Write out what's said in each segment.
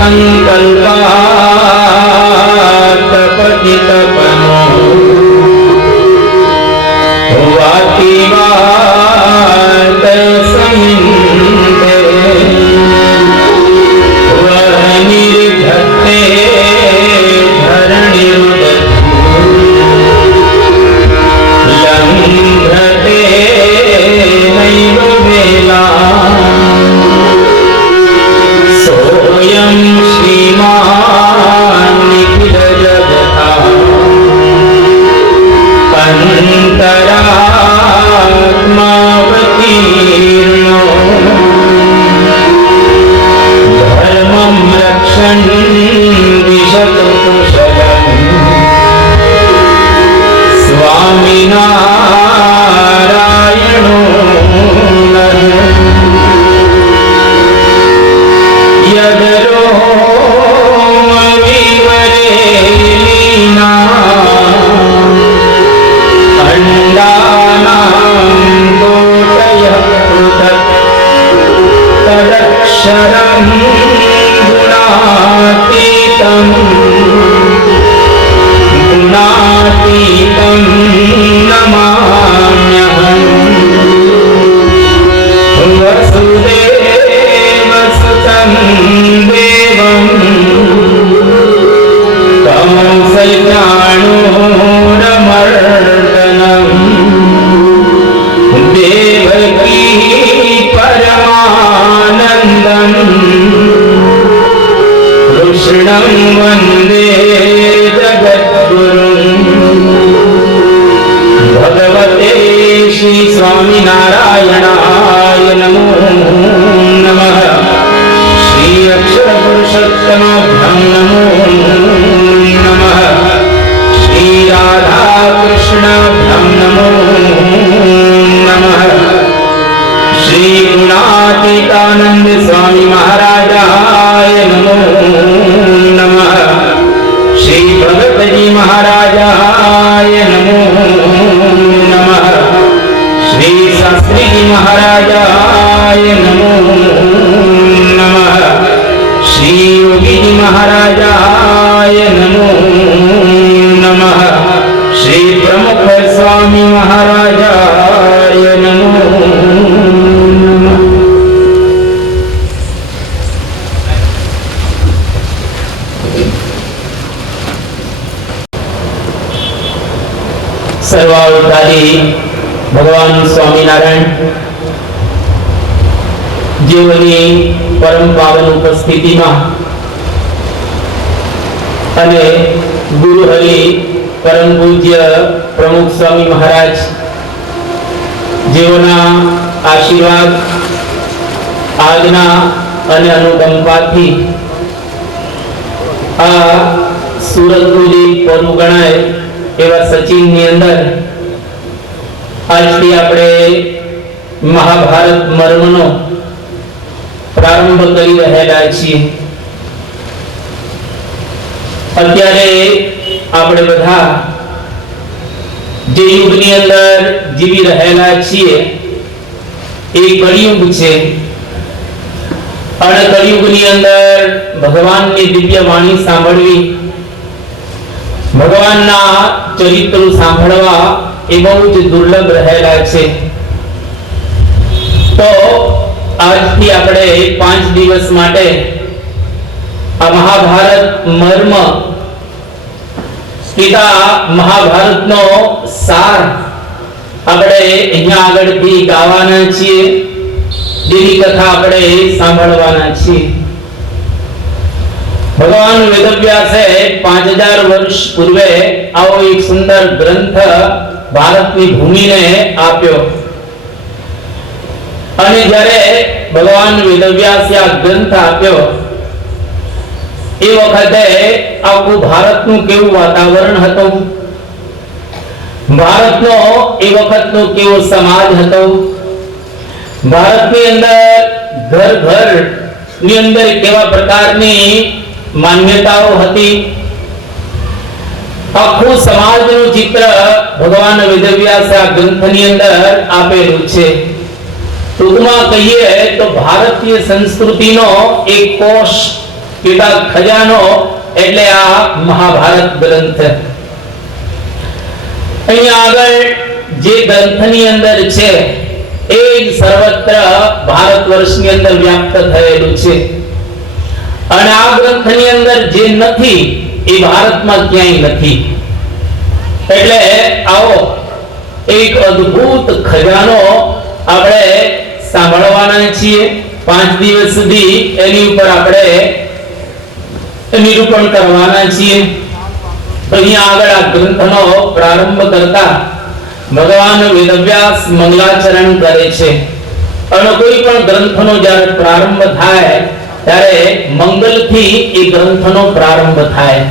संकल्पात पतितपनो वाति वात समिन्दे वह निर्धत्ते धरणिरुदधु लंघ्रते नैव वेला सोऽयं श्रीमान् निखिल जगता अन्तरात्मावतीर्णो धर्मं रक्षन् दिशतु कुशलम् स्वामिनारायणो नः यदरोमविवरे लीना अण्डानां दोषयः पृथक् तदक्षरं गुणातीतं नमाम्यहम् वसुदेवसुतं देवं कंसचाणूरमर्दनम् देवकी परमानन्दम् कृष्णं वन्दे जगद्गुरुम् भगवते श्री स्वामिनारायणाय नमो नमः। श्री अक्षर पुरुषोत्तमाभ्यां नमो नमः। श्री राधा कृष्णाभ्यां नमो नमः। श्री गुणातीतानंद स्वामी महाराजाय नमो नमः। श्री भगतजी महाराजाय नमो नमः। श्री शास्त्री महाराजाय नमो नमः। श्री योगी महाराजाय नमो नमः। श्री प्रमुख स्वामी महाराजाय नमो नमः। सर्वावतारी भगवान स्वामीनारायण जीवनी परम पावन उपस्थिति में अने गुरुहरि परम पूज्य प्रमुख स्वामी महाराज जीवना आशीर्वाद आज्ञा अने अनुकंपाथी आ सूरतपुरी पर्व गणाय एवा सचिन नी अंदर આજથી આપણે મહાભારત મર્મનો પ્રારંભ કરી રહેલા છીએ। અત્યારે આપણે બધા જે યુગની અંદર જીવી રહેલા છીએ એ કળિયુગ છે અને કળિયુગની અંદર ભગવાનની દિવ્ય વાણી સાંભળવી ભગવાનના ચરિત્રો સાંભળવા એ બહુ જ દુર્લભ રહેલા છે। તો આજથી આપણે 5 દિવસ માટે આ મહાભારત મર્મ સીધા મહાભારતનો સાર આપણે અહીંયા આગળથી ગાવાના છીએ, જેની કથા આપણે સાંભળવાના છીએ। भगवान वेदव्यासे 5000 वर्ष पूर्वे आओ एक सुंदर ग्रंथ भारत की भूमि ने आप्यो अने जरे भगवान वेदव्यासे आ ग्रंथ आप्यो ए वखते आखु भारतनु केवुं वातावरण हतो, भारतनो ए वखतनो केवो समाज हतो, भारतनी अंदर घर घर ની અંદર કેવા પ્રકારની मान्यताओं हती। आखू समाजનું ચિત્ર ભગવાન વેદવ્યાસે આ ગ્રંથની અંદર આપેલું છે। ટૂંકમાં કહીએ તો ભારતીય સંસ્કૃતિનો એક કોષ પિતા ખજાનો એટલે આ મહાભારત ગ્રંથ. અહીંયા આગળ જે ગ્રંથની અંદર છે એ સર્વત્ર ભારત વર્ષની અંદર વ્યાપ્ત થયેલું છે, અને આ ગ્રંથની અંદર જે નથી એ ભારતમાં ક્યાંય નથી. એટલે આવો એક અદ્ભુત ખજાનો આપણે સાંભળવાના છીએ. 5 દિવસ સુધી એની ઉપર આપણે નિરૂપણ કરવાના છીએ. તો અહીંયા આગળ આ ગ્રંથનો પ્રારંભ કરતા ભગવાન વેદવ્યાસ મંગલાચરણ કરે છે. અને કોઈ પણ ગ્રંથનો જ્યારે પ્રારંભ થાય ત્યારે મંગલથી એ ગ્રંથનો પ્રારંભ થાય.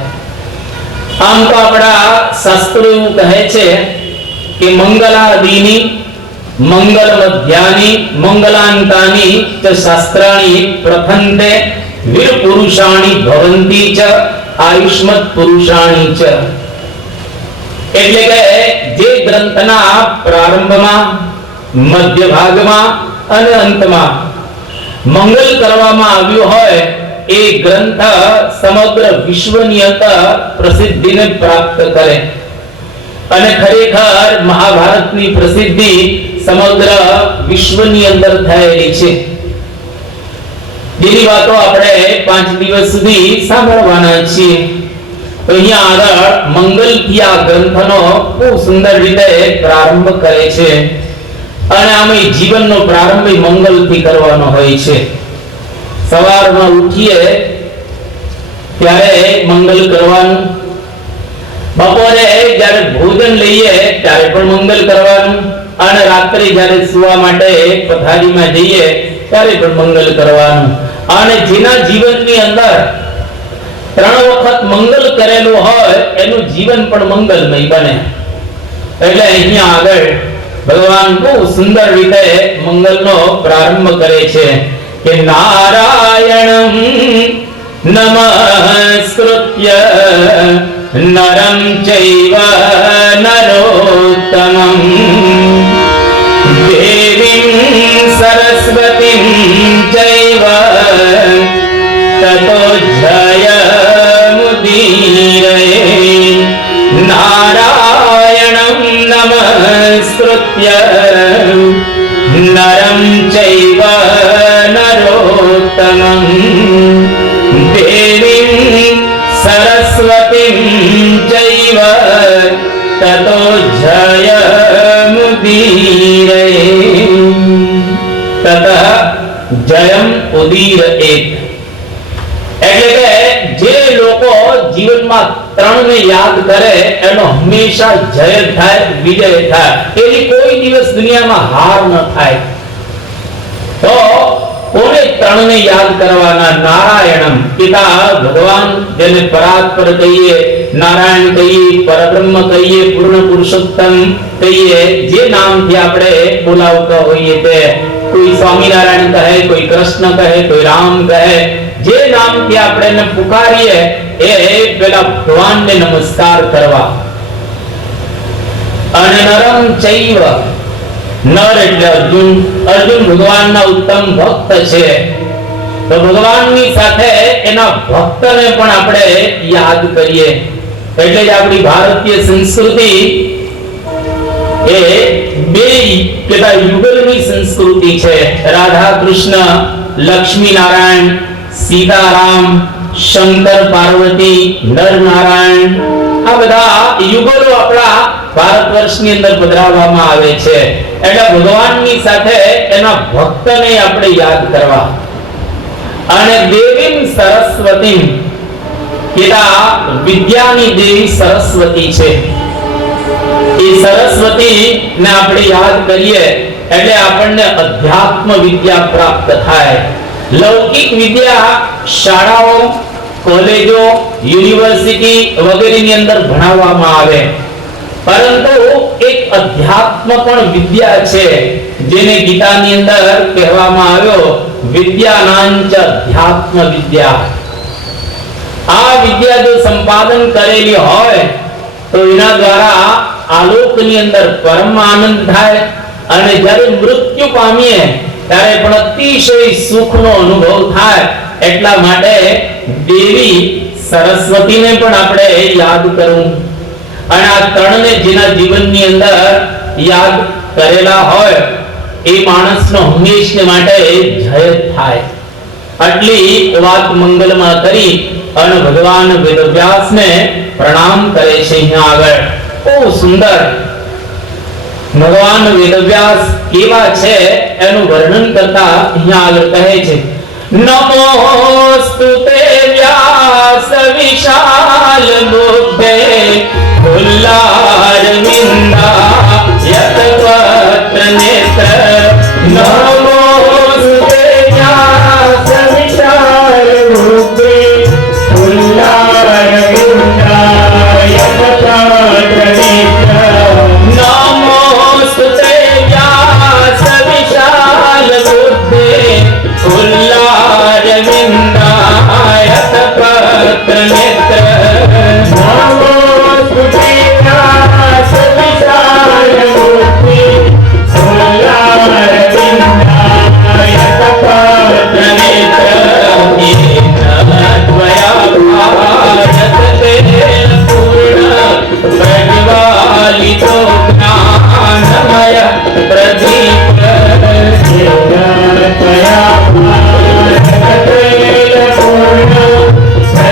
આમ તો આપણા શાસ્ત્રો એવું કહે છે કે મંગલાદિની મંગલ મધ્યાની મંગલાંતાની ચ શાસ્ત્રાણી પ્રથંતે વીર પુરુષાણી ભવંતી ચ આયુષ્મત પુરુષાણી ચ. એટલે કે જે ગ્રંથના પ્રારંભમાં, મધ્ય ભાગમાં અને અંતમાં મંગલ કરવામાં આવ્યું હોય એ ગ્રંથ સમગ્ર વિશ્વની અંદર પ્રસિદ્ધિને પ્રાપ્ત કરે. અને ખરેખર મહાભારતની પ્રસિદ્ધિ સમગ્ર વિશ્વની અંદર થયેલી છે. જેની વાતો આપણે 5 દિવસ સુધી સાંભળવાના છીએ. તો અહીંયા આગળ મંગલથી આ ગ્રંથનો ખૂબ સુંદર રીતે પ્રારંભ કરે છે. અને આમે જીવનનો પ્રારંભ મંગલથી કરવાનો હોય છે. સવારમાં ઉઠીએ ત્યારે મંગલ કરવાનું, બપોરે જ્યારે ભોજન લઈએ ત્યારે પણ મંગલ કરવાનું, અને રાત્રે જ્યારે સૂવા માટે પથારીમાં જઈએ ત્યારે પણ મંગલ કરવાનું. અને જેના જીવનની અંદર 3 વખત મંગલ કરેલું હોય એનું જીવન પણ મંગલમય બને. એટલે અહીંયા આગળ ભગવાન બહુ સુંદર રીતે મંગલનો પ્રારંભ કરે છે કે નારાયણં નમસ્કૃત્ય નરં ચૈવ નરોત્તમં દેવીં સરસ્વતીં ચૈવ તતો જયમુદીરયે. નારાયણં નમસ્કૃત્ય નરં ચૈવ નરોત્તમં દેવીં સરસ્વતીં ચૈવ તતો જયમુદીરયે. તત જયમ ઉદીરયેત. એટલે કે જે લોકો જીવનમાં 3 ને યાદ કરે એનો હંમેશા જય થાય, વિજય થાય. એની કોઈ દિવસ દુનિયામાં હાર ન થાય. તો કોને 3 ને યાદ કરવાના? નારાયણમ, પિતા ભગવાન, જેને પરાત્પર કહીએ, નારાયણ કહીએ, પરબ્રહ્મ કહીએ, પૂર્ણ પુરુષોત્તમ કહીએ, જે નામથી આપણે બોલાવતા હોઈએ તે. કોઈ સ્વામિનારાયણ કહે, કોઈ કૃષ્ણ કહે, કોઈ રામ કહે, જે નામથી આપણે એને પુકારીએ એ પેલા ભગવાનને નમસ્કાર કરવા. અને નરમ ચૈવ, નર એટલે અર્જુન. અર્જુન ભગવાનના ઉત્તમ ભક્ત છે. તો ભગવાનની સાથે એના ભક્તને પણ આપણે યાદ કરીએ. એટલે જ આપણી ભારતીય સંસ્કૃતિ એ 2 પેલા યુગલની સંસ્કૃતિ છે. રાધા કૃષ્ણ, લક્ષ્મી નારાયણ, સીતારામ, શંકર પાર્વતી, નર નારાયણ, આ બધા યુગલો આપણા ભારત વર્ષની અંદર પધરાવવામાં આવે છે. એટલે ભગવાનની સાથે એના ભક્તને આપણે યાદ કરવા. અને દેવીમ સરસ્વતી, પિતા વિદ્યાની દેવી સરસ્વતી છે. એ સરસ્વતી ને આપણે યાદ કરીએ એટલે આપણને અધ્યાત્મ વિદ્યા પ્રાપ્ત થાય. લૌકિક વિદ્યા શાળાઓ, કોલેજો, યુનિવર્સિટી વગેરેની અંદર ભણાવવામાં આવે, પરંતુ એક અધ્યાત્મ પણ વિદ્યા છે જેને ગીતાની અંદર કહેવામાં આવ્યો વિદ્યાનાંચ અધ્યાત્મ વિદ્યા. આ વિદ્યા જો સંપાદન કરેલી હોય તો એના દ્વારા આલોકની અંદર પરમ આનંદ થાય, અને જ્યારે મૃત્યુ પામીએ ત્યારે પણ અતિશય સુખનો અનુભવ થાય. એટલા માટે દેવી સરસ્વતીને પણ આપણે યાદ કરવું, અને આ ત્રણને જેના જીવનની અંદર યાદ કરેલા હોય એ માણસનો હંમેશને માટે જય થાય. આટલી વાત મંગલમાં કરી અને ભગવાન વેદવ્યાસને પ્રણામ કરે છે. અહીંયા આગળ બહુ સુંદર ભગવાન વેદવ્યાસ કેવા છે એનું વર્ણન કરતા અહીંયા આગળ કહે છે, નમોસ્તુતે વ્યાસ વિશાલ બુદ્ધે ફુલ્લારવિંદા યત પત્ર નેત્ર. નમોસ્તુતે વ્યાસ વિશાલ બુદ્ધે ફુલ્લારવિંદા યત પત્ર નેત્ર. નમોસ્તુતે વ્યાસ વિશાલ બુદ્ધે ફુલ્લારવિંદા યત પત્ર નેત્ર. નમોસ્તુતે વ્યાસ વિશાલ બુદ્ધે ફુલ્લારવિંદા યત પત્ર નેત્ર. ત્વયા ભારત તેલ પૂર્ણ પ્રજ્વાલિતો જ્ઞાનમય પ્રદીપ. ત્વયા ભારત તેલ પૂર્ણ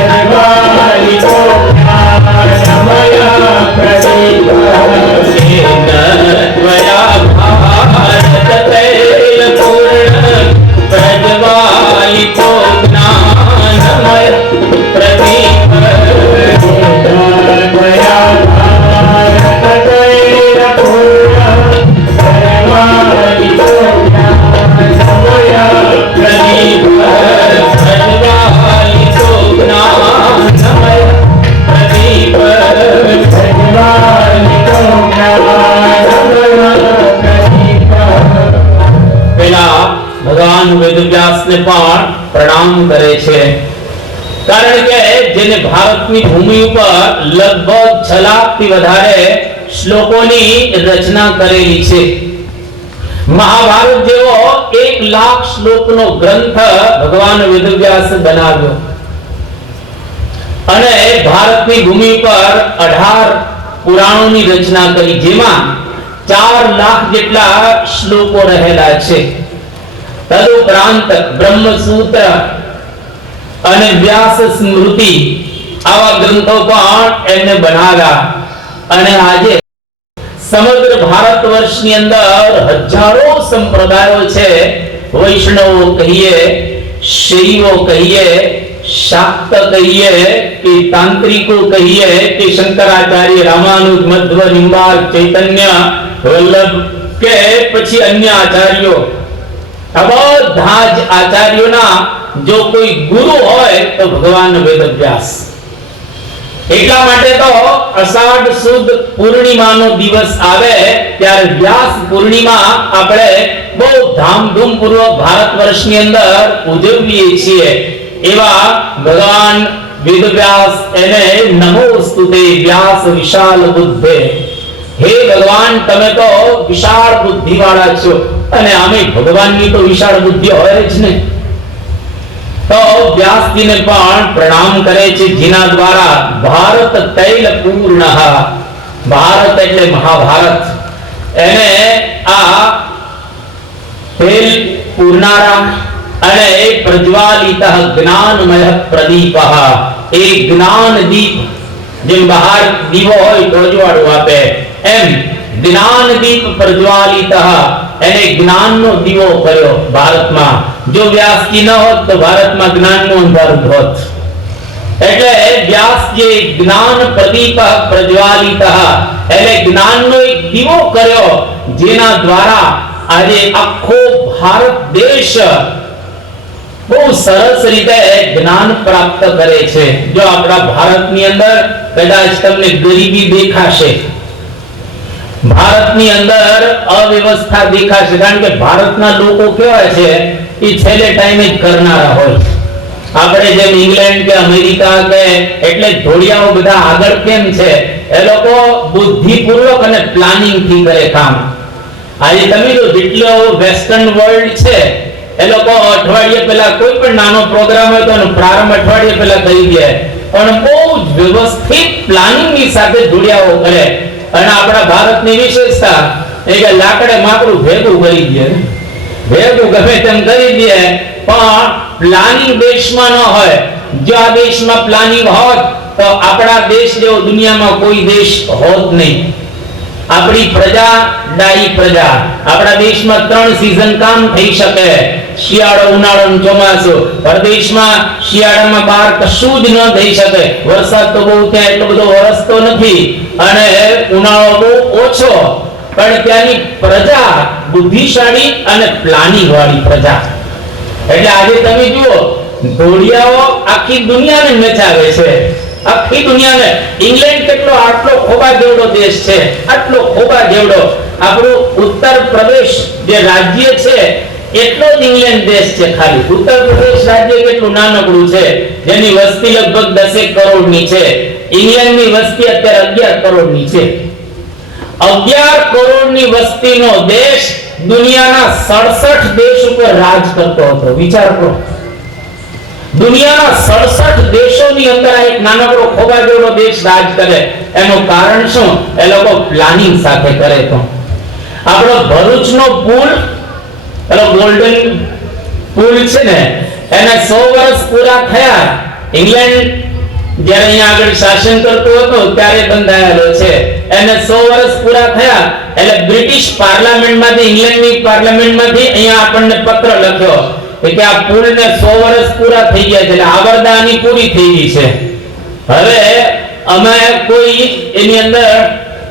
પ્રજ્વાલિતો જ્ઞાનમય પ્રદીપ. ત્વયા ભારત તેલ પૂર્ણ પ્રજ્વાલિતો જ્ઞાનમય પ્રદીપ. ત્વયા ભારત તેલ પૂર્ણ પ્રજ્વાલિતો જ્ઞાનમય પ્રદીપ. પ્રજ્વાલિતો જ્ઞાનમય પ્રદીપ. પ્રજ્વાલિતો જ્ઞાનમય પ્રદીપ. પેલા ભગવાન વેદવ્યાસને પણ પ્રણામ કરે છે, કારણ કે જેને ભારતની ભૂમિ ઉપર લગભગ 6 લાખથી વધારે શ્લોકોની રચના કરેલી છે. મહાભારત જેવો 1 લાખ શ્લોકનો ગ્રંથ ભગવાન વેદવ્યાસ બનાવ્યો, અને ભારતની ભૂમિ પર 18 પુરાણોની રચના કરી, જેમાં 4 લાખ જેટલા શ્લોકો રહેલા છે. તદુપરાંત બ્રહ્મસૂત્ર અને વ્યાસ સ્મૃતિ આવા ગ્રંથો પણ એમને બનાવ્યા, અને આજે સમગ્ર ભારત વર્ષની અંદર હજારો સંપ્રદાયો છે. વૈષ્ણવો કહીએ, શૈવો કહીએ, શાક્ત કહીએ કે તાંત્રિકો કહીએ કે શંકરાચાર્ય, રામાનુજ, મધ્વ, નિંબાર્ક, ચૈતન્ય વલ્લભ કે પછી અન્ય આચાર્યો, આ બધા જ આચાર્યોના જો કોઈ ગુરુ હોય તો ભગવાન વેદવ્યાસ. એટલા માટે તો અષાઢ સુદ પૂર્ણિમાનો દિવસ આવે ત્યારે વ્યાસ પૂર્ણિમા આપણે બહુ ધામધૂમ પૂર્વક ભારત વર્ષની અંદર ઉજવીએ છીએ. એવા ભગવાન વેદવ્યાસ એને નમોસ્તુતે વ્યાસ વિશાલ બુદ્ધે. હે ભગવાન, તમે તો વિશાળ બુદ્ધિ વાળા છો, અને આમે ભગવાનની તો વિશાળ બુદ્ધિ હોય જ ને. તો વ્યાસજીને પણ પ્રણામ કરે છે, જેના દ્વારા ભારત તૈલ પૂર્ણ, ભારત એટલે મહાભારત, એને આ તેલ પૂર્ણારા અને પ્રજ્વાલિત જ્ઞાનમય પ્રદીપ. એ જ્ઞાન દીપ, જેમ બહાર દીવો હોય તો અજવાળું આપે, એમ જ્ઞાન દીપ પ્રજ્વાલિત, એને જ્ઞાનનો દીવો કર્યો ભારતમાં. જો વ્યાસજી ન હોત તો ભારતમાં જ્ઞાનનું અંધારું હોત. એટલે વ્યાસજી જ્ઞાન પ્રદીપ પ્રજ્વાલિત, એટલે જ્ઞાનનો એક દીવો કર્યો, જેના દ્વારા આજે આખો ભારત દેશ બહુ સરસ રીતે જ્ઞાન પ્રાપ્ત કરે છે. જો આપણા ભારતની અંદર કદાચ તમને ગરીબી દેખાશે, ભારતની અંદર અવ્યવસ્થા દેખાશે, કારણ કે ભારતના લોકો કેવા છે એ છેલ્લે ટાઈમે જ કરનારા હોય. આપણે જેમ ઇંગ્લેન્ડ કે અમેરિકા કે એટલે ધોળિયાઓ બધા આગળ કેમ છે, એ લોકો બુદ્ધિપૂર્વક અને પ્લાનિંગ થી કરે કામ. આજે તમે જો જેટલો વેસ્ટર્ન વર્લ્ડ છે એ લોકો અઠવાડિયે પહેલા કોઈ પણ નાનો પ્રોગ્રામ હોય તો એનો પ્રારંભ અઠવાડિયે પહેલા કરી દે, પણ બહુ જ વ્યવસ્થિત પ્લાનિંગ ની સાથે જોડિયાઓ કરે. અને આપણા ભારતની વિશેષતા એ કે લાકડે માકડું ભેગું કરી દે, ભેગું ગમે તેમ કરી દે, પણ પ્લાનિંગ દેશમાં ન હોય. જો આ દેશમાં પ્લાનિંગ હોત તો આપણા દેશ જેવો દુનિયામાં કોઈ દેશ હોત નહીં. આપણી પ્રજા ડાઈ પ્રજા. આપણા દેશમાં 3 સીઝન કામ થઈ શકે, શિયાળો, ઉનાળો અને ચોમાસું. પરદેશમાં શિયાળામાં બહાર કશું જ ન થઈ શકે. વરસાદ તો બહુ ત્યાં એટલો બધો વરસતો નથી અને ઉનાળો બહુ ઓછો, પણ ત્યાંની પ્રજા બુદ્ધિશાળી અને પ્લાનિંગ વાળી પ્રજા. એટલે આજે તમે જુઓ, ઘોડિયાઓ આખી દુનિયાને નચાવે છે, આખી દુનિયાને. ઇંગ્લેન્ડ કેટલો આટલો ખોબા જેવડો દેશ છે, આટલો ખોબા જેવડો. આપણું ઉત્તર પ્રદેશ જે રાજ્ય છે એટલો જ ઇંગ્લેન્ડ દેશ છે ખાલી. ઉત્તર પ્રદેશ રાજ્ય કેટલું નાનકડું છે, જેની વસ્તી લગભગ 10 કરોડની છે. ઇંગ્લેન્ડની વસ્તી અત્યારે 11 કરોડની છે. 11 કરોડની વસ્તીનો દેશ દુનિયાના 67 દેશ ઉપર રાજ કરતો હતો. વિચાર કરો, દુનિયાના 67 દેશોની અંદર આ એક નાનકડો ખોબા જેવડો દેશ રાજ કરે. એનું કારણ શું? એ લોકો પ્લાનિંગ સાથે કરે. તો આપણો ભરૂચનો પુલ, પેલો ગોલ્ડન પુલ છે ને, એને 100 વર્ષ પૂરા થયા. ઇંગ્લેન્ડ જ્યારે અહીંયા આગળ શાસન કરતો હતો ત્યારે બંધાયેલો છે. એને 100 વર્ષ પૂરા થયા એટલે બ્રિટિશ પાર્લામેન્ટમાંથી, ઇંગ્લેન્ડની પાર્લામેન્ટમાંથી અહીંયા આપણને પત્ર લખ્યો કે આ પુલને 100 વર્ષ પૂરા થઈ ગયા છે, એટલે આવરદાની પૂરી થઈ ગઈ છે. હવે અમે કોઈ એની અંદર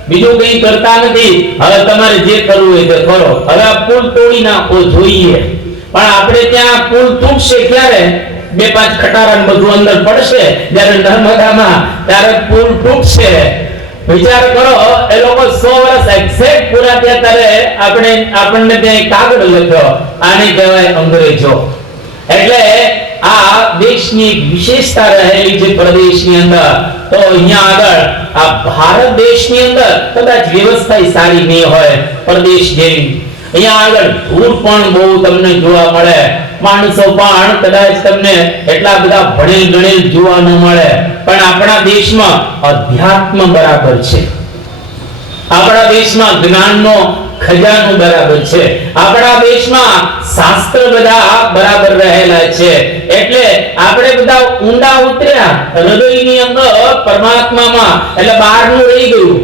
બીજું કંઈ કરતા નથી. હવે તમારે જે કરવું હોય તે કરો. હવે આ પુલ તોડી નાખવો જોઈએ. પણ આપણે ત્યાં પુલ તૂટશે ક્યારે? 2-5 ખટારા બધું અંદર પડશે જ્યારે નર્મદામાં, ત્યારે પુલ તૂટશે. વિચાર કરો, એ લોકો 100 વર્ષ એક્ઝેક્ટ પૂરા થયા ત્યારે આપણને ત્યાં કાગળ લખ્યો. આને કહેવાય અંગ્રેજો. એટલે આ દેશની એક વિશેષતા રહેલી છે પ્રદેશની અંદર. તો અહીંયા આગળ આ ભારત દેશની અંદર કદાચ વ્યવસ્થા સારી નહીં હોય પ્રદેશ જેવી. અહીંયા આગળ ધૂળ પણ બહુ તમને જોવા મળે. માણસો પણ કદાચ તમને એટલા બધા ભણેલ ગણેલ જોવા ન મળે. પણ આપણા દેશમાં અધ્યાત્મ બરાબર છે. આપણા દેશમાં જ્ઞાનનો ખજાનો બરાબર છે. આપણા દેશમાં શાસ્ત્ર બધા બરાબર રહેલા છે. એટલે આપણે બધા ઊંડા ઉતર્યા હૃદયની અંદર પરમાત્મામાં. એટલે બહારનું રહી ગયું.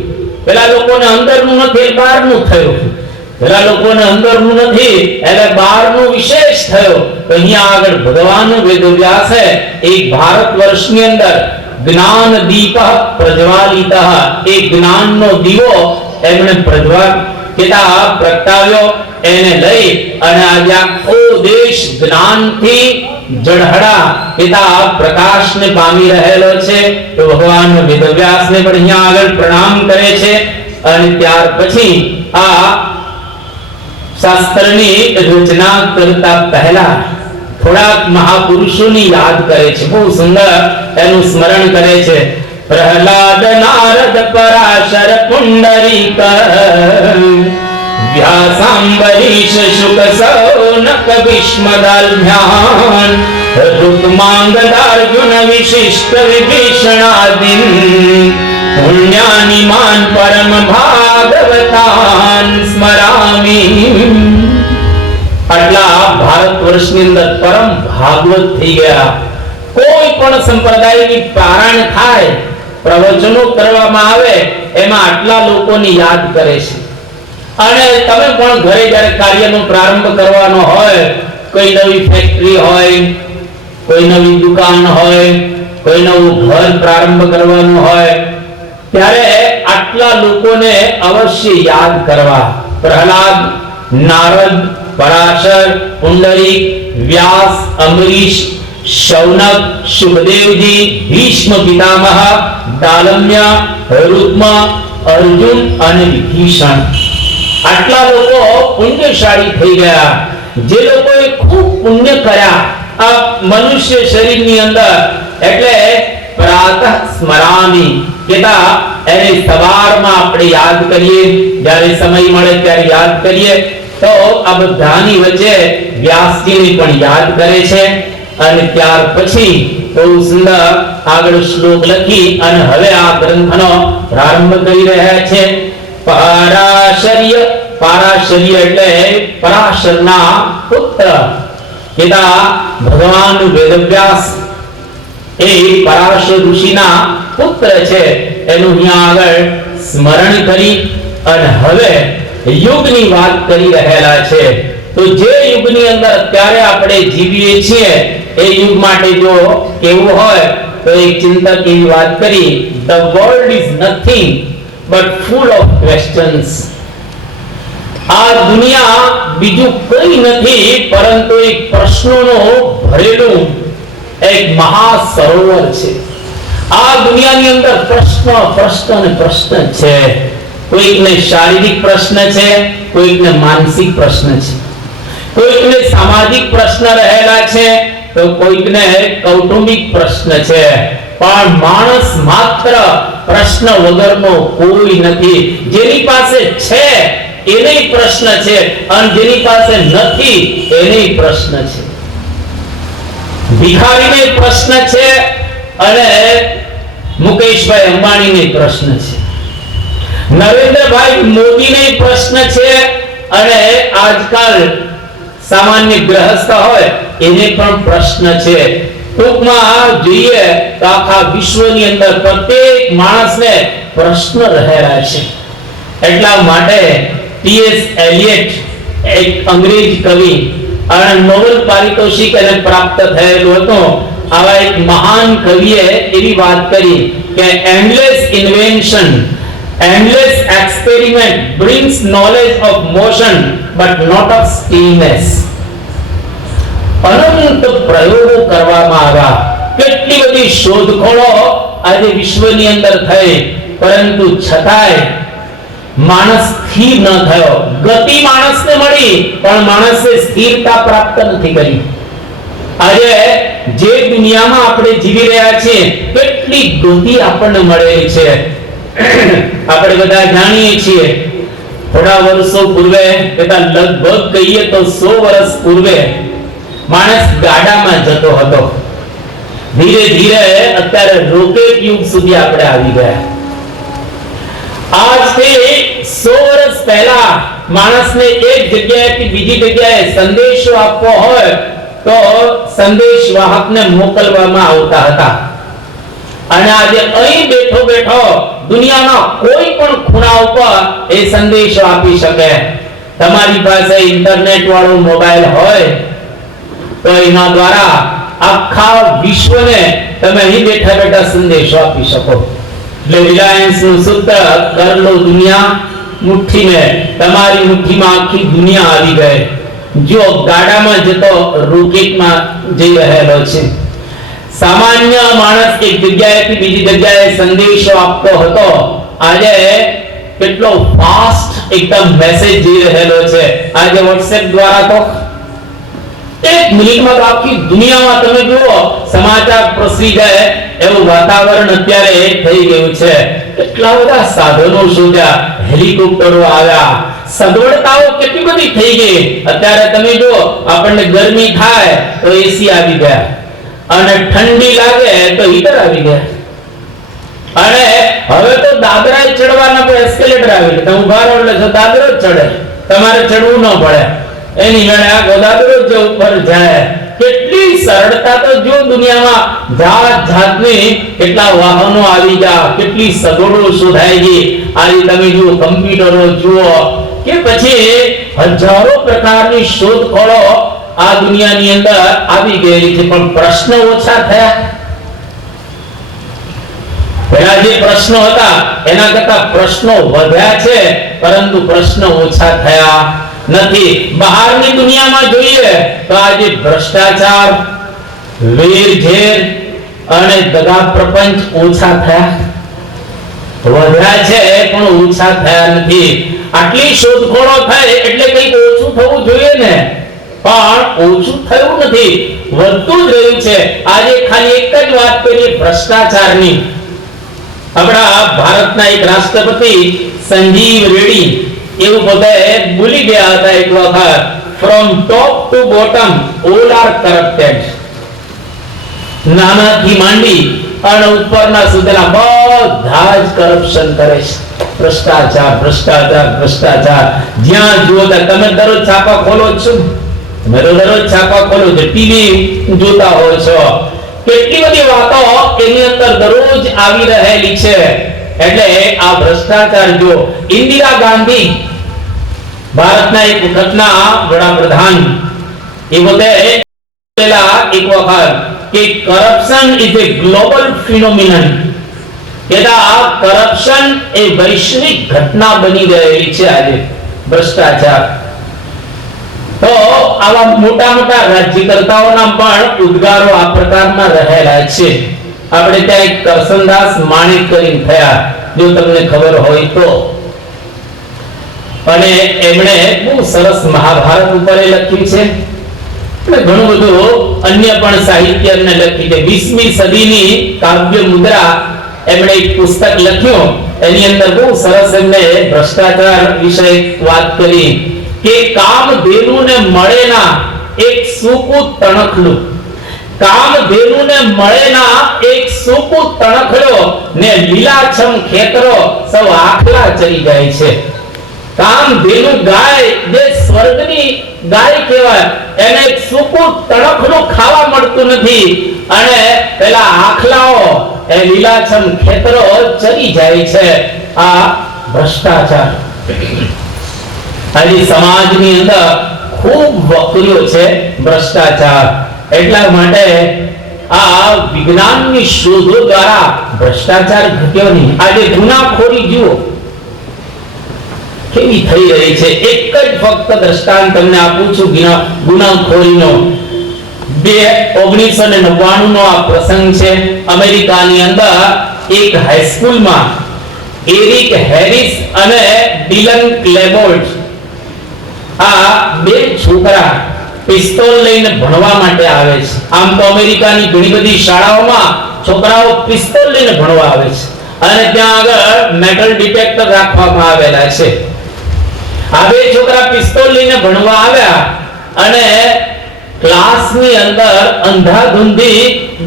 પેલા લોકોને અંદરનું નથી, બહારનું થયું. પેલા લોકોને અંદરનું નથી એટલે બહારનું વિશેષ થયો. તો અહીંયા આગળ ભગવાન વેદવ્યાસે એક ભારત વર્ષની અંદર જ્ઞાન દીપ પ્રજ્વાલિત, એ જ્ઞાનનો દીવો એમણે પ્રગટાવ્યો. એને લઈ અને આજે આખો દેશ જ્ઞાનથી જળહળા પિતા પ્રકાશને પામી રહેલો છે. તો ભગવાન વેદવ્યાસને પણ અહીંયા આગળ પ્રણામ કરે છે. અને ત્યાર પછી આ શાસ્ત્રની રચના કરતા પહેલા થોડાક મહાપુરુષોની યાદ કરે છે. બહુ સુંદર એનું સ્મરણ કરે છે. પ્રહલાદ, નારદ, પરાશર, પુંડરીક, વ્યાસાંબરીશ, શુક, સૌનક, ભીષ્મદાલ્ભ્યાન, ઋતુમાંગદાર્જુન, વિશિષ્ટ, વિભીષણાદિન, પુણ્યાનિમાન પરમ ભાગવતાન સ્મરામી. આટલા ભારત વર્ષની અંદર પરમ ભાગવત થઈ ગયા. કોઈ પણ સંપ્રદાયની પારાયણ થાય, પ્રવચનો કરવામાં આવે, એમાં આટલા લોકોની યાદ કરે છે. અને તમે પણ ઘરે જ્યારે કાર્યનો પ્રારંભ કરવાનો હોય, કોઈ નવી ફેક્ટરી હોય, કોઈ નવી દુકાન હોય, કોઈ નવું ઘર પ્રારંભ કરવાનું હોય, ત્યારે આટલા લોકોને અવશ્ય યાદ કરવા. પ્રહલાદ, નારદ, પરાશર, પુંડરીક, વ્યાસ, અંબરીશ, શૌનક, સુખદેવજી, ભીષ્મ પિતામહ, દાલમ્ય, રુક્મ, અર્જુન અને વિભીષણ. આટલા લોકો પુણ્યશાળી થઈ ગયા. જે લોકોએ ખૂબ પુણ્ય કર્યા આ મનુષ્ય શરીરની અંદર. એટલે પ્રાતઃ સ્મરામી, કેતા એને સવારમાં આપણે યાદ કરીએ, જ્યારે સમય મળે ત્યારે યાદ કરીએ. તો આ બધાની વચ્ચે વ્યાસજીને પણ યાદ કરે છે અને ત્યાર પછી બહુ સુંદર આગળ શ્લોક લખી અને હવે આ ગ્રંથનો પ્રારંભ કરી રહ્યા છે. પારાશર્ય એટલે પરાશરના પુત્ર પિતા ભગવાન વેદવ્યાસ એ પરાશર ઋષિના પુત્ર છે એનું અહીંયા આગળ સ્મરણ કરી અને હવે યુગની વાત કરી રહેલા છે. તો જે યુગની અંદર અત્યારે આપણે જીવીએ છીએ એ યુગ માટે જો કેવું હોય તો એક ચિંતક એવી વાત કરી, the world is nothing but full of questions. આ દુનિયા બીજું કંઈ નથી પરંતુ એક પ્રશ્નોનો ભરેલું એક મહાસરોવર છે. આ દુનિયાની અંદર પ્રશ્ન છે. કોઈકને શારીરિક પ્રશ્ન છે, કોઈકને માનસિક પ્રશ્ન છે, કોઈકને સામાજિક પ્રશ્ન રહેલા છે, તો કોઈકને કૌટુંબિક પ્રશ્ન છે. પણ માણસ માત્ર પ્રશ્ન વગરનો કોઈ નથી. જેની પાસે છે એને પ્રશ્ન છે અને જેની પાસે નથી એને પ્રશ્ન છે. ભિખારીને પ્રશ્ન છે અને મુકેશભાઈ અંબાણીને પ્રશ્ન છે. નરેન્દ્રભાઈ મોદીને પ્રશ્ન છે અને આજકાલ સામાન્ય ગ્રહસ્થ હોય એને પણ પ્રશ્ન છે. ટૂંકમાં જોઈએ તો આખા વિશ્વની અંદર પ્રત્યેક માણસને પ્રશ્ન રહેલા છે. એટલા માટે ટી.એસ. એલિયટ એક અંગ્રેજ કવિ અને નોબેલ પારિતોષિક એને પ્રાપ્ત થયેલું હતું. આવા એક મહાન કવિએ એવી વાત કરી કે endless invention, endless experiment brings knowledge of motion but not of stillness. અનંત પ્રયોગો કરવામાં આવ્યા, કેટલી બધી શોધખોળો આજે વિશ્વની અંદર થઈ, પરંતુ છતાંય માણસ સ્થિર ન થયો. ગતિ માણસને મળી પણ માણસે સ્થિરતા પ્રાપ્ત નથી કરી. આજે જે દુનિયામાં આપણે જીવી રહ્યા છીએ કેટલી ગતિ આપણને મળેલી છે. આપણે બધા જાણીએ છીએ થોડા વર્ષો પૂર્વે લગભગ કહીએ તો 100 વર્ષ પૂર્વે માણસ ગાડામાં જતો હતો. ધીરે ધીરે અત્યારે રોકેટ યુગ સુધી આપણે આવી ગયા. આજથી 100 વર્ષ પહેલા માણસને એક જગ્યાએથી બીજી જગ્યાએ સંદેશો આપવો હોય તો સંદેશવાહકને મોકલવામાં આવતા હતા. અને આજે અહીં બેઠો બેઠો દુનિયાના કોઈ પણ ખૂણા ઉપર એ સંદેશો આપી શકે. તમારી પાસે ઇન્ટરનેટ વાળો મોબાઈલ હોય તો એના દ્વારા આખા વિશ્વને તમે અહીં બેઠા બેઠા સંદેશો આપી શકો. એટલે રિલાયન્સ નું સૂત્ર કર લો દુનિયા મુઠ્ઠી में, તમારી મુઠ્ઠીમાં આખી દુનિયા આવી ગઈ. જો ગાડામાં જતો રોકેટમાં જઈ રહેલો છે. સામાન્ય માણસ એક જગ્યાએથી બીજી જગ્યાએ સંદેશો આપતો હતો. આજે કેટલો ફાસ્ટ એકદમ મેસેજ જઈ રહેલો છે. આજે WhatsApp દ્વારા તો એક મિનિટમાં તો આખી દુનિયામાં તમે જુઓ સમાચાર પ્રસરી જાય એવું વાતાવરણ અત્યારે થઈ ગયું છે. કેટલા બધા સાધનો શોધ્યા, હેલિકોપ્ટરો આવ્યા, સગવડતાઓ કેટલી બધી થઈ ગઈ. અત્યારે તમે જુઓ આપણને ગરમી થાય તો એસી આવી ગયા અને ઠંડી લાગે તો હીટર આવી ગયા. અને હવે તો દાદરા ચડવાના કોઈ એસ્કેલેટર આવી ગયા. તમે ઉભા રહો એટલે દાદરો જ ચડે, તમારે ચડવું ન પડે. એની મેળે આ ગોદાદરો જ ઉપર જાય. કેટલી સરળતા તો જો દુનિયામાં જાત જાતની કેટલા વાહનો આવી ગયા, કેટલી સગવડો શોધાઈ ગઈ. આજે તમે જુઓ કમ્પ્યુટરો જુઓ કે પછી હજારો પ્રકારની શોધખોળો આ દુનિયાની અંદર આવી ગયેલી છે. પણ પ્રશ્ન ઓછા થયા. પહેલા જે પ્રશ્નો હતા એના કરતા પ્રશ્નો વધ્યા છે પરંતુ પ્રશ્ન ઓછા થયા નથી. બહારની દુનિયામાં જોઈએ તો આજે ભ્રષ્ટાચાર, વેરઝેર અને દગા પ્રપંચ ઓછા થયા, વધ્યા છે પણ ઓછા થયા નથી. આટલી શોધખોળો થાય એટલે કંઈક ઓછું થવું જોઈએ ને, પણ ઓછું થયું નથી, વધતું જ રહ્યું છે. આજે ખાલી એક જ વાત કરીએ ભ્રષ્ટાચારની. આપણા ભારતના એક રાષ્ટ્રપતિ સંજીવ રેડ્ડી એવું પોતે ભૂલી ગયા હતા એક વખત. From top two bottom all are corrupted. નાનાથી માંડી અને ઉપરના સુધીના બધા જ કરપ્શન કરે છે. ભ્રષ્ટાચાર ભ્રષ્ટાચાર ભ્રષ્ટાચાર. જ્યાં જુઓ ત્યાં તમે દરરોજ છાપા ખોલો છો, તમે દરરોજ છાપા ખોલો છો, ટીવી જોતા હો છો, કેટલી બધી વાતો એની અંદર દરરોજ આવી રહેલી છે. એટલે આ ભ્રષ્ટાચાર જો ઇન્દિરા ગાંધી ભારતના એક વખતના વડાપ્રધાન એ પોતે એક વખત કે કરપ્શન ઇઝ એ ગ્લોબલ ફિનોમિનન. કેતા કરપ્શન એ વૈશ્વિક ઘટના બની રહેલી છે આજે, ભ્રષ્ટાચાર. તો આવા મોટા મોટા રાજ્યકર્તાઓના પણ ઉદ્ગારો આ પ્રકારના રહેલા છે. આપણે ત્યાં એક કરસનદાસ માણેક કરીને થયા, જો તમને ખબર હોય તો, અને એમણે બહુ સરસ મહાભારત ઉપર લખ્યું છે અને ઘણું બધું અન્ય પણ સાહિત્ય એમને લખ્યું છે. 20મી સદીની કાવ્ય મુદ્રા એમણે એક પુસ્તક લખ્યું, એની અંદર બહુ સરસ એમણે ભ્રષ્ટાચાર વિશે વાત કરી કે કામધેનુને મળે ના એક સૂકું તણખલું, કામધેનુને મળે ના એક સૂકું તણખલો ને લીલાછમ ખેતરો સૌ આખલા ચરી જાય છે. કામધેનુ ગાય જે સ્વર્ગની ગાય કહેવાય, એને એક સૂકું તણખલું ખાવા મળતું નથી અને પેલા આખલાઓ એ લીલાછમ ખેતરો ચરી જાય છે. આ ભ્રષ્ટાચાર આજે સમાજની અંદર ખૂબ વકર્યો છે ભ્રષ્ટાચાર. એટલા માટે આ વિજ્ઞાનની શોધો દ્વારા ભ્રષ્ટાચાર ઘટ્યો નહીં. આજે ગુનાખોરી જુઓ કેવી થઈ રહી છે. એક જ ફક્ત દ્રષ્ટાંત તમને આપું છું ગુનાખોરીનો. 1999 નો આ પ્રસંગ છે. અમેરિકાની અંદર એક હાઈસ્કૂલમાં એરિક હેરિસ અને ડિલન ક્લેબોલ્ટ આ બે છોકરા પિસ્તોલ લઈને ભણવા માટે આવે છે. આમ તો અમેરિકાની ઘણી બધી શાળાઓમાં છોકરાઓ પિસ્તોલ લઈને ભણવા આવે છે અને ત્યાં આગળ મેટલ ડિટેક્ટર રાખવામાં આવેલા છે. આ બે છોકરા પિસ્તોલ લઈને ભણવા આવ્યા અને ક્લાસની અંદર અંધાધુંધી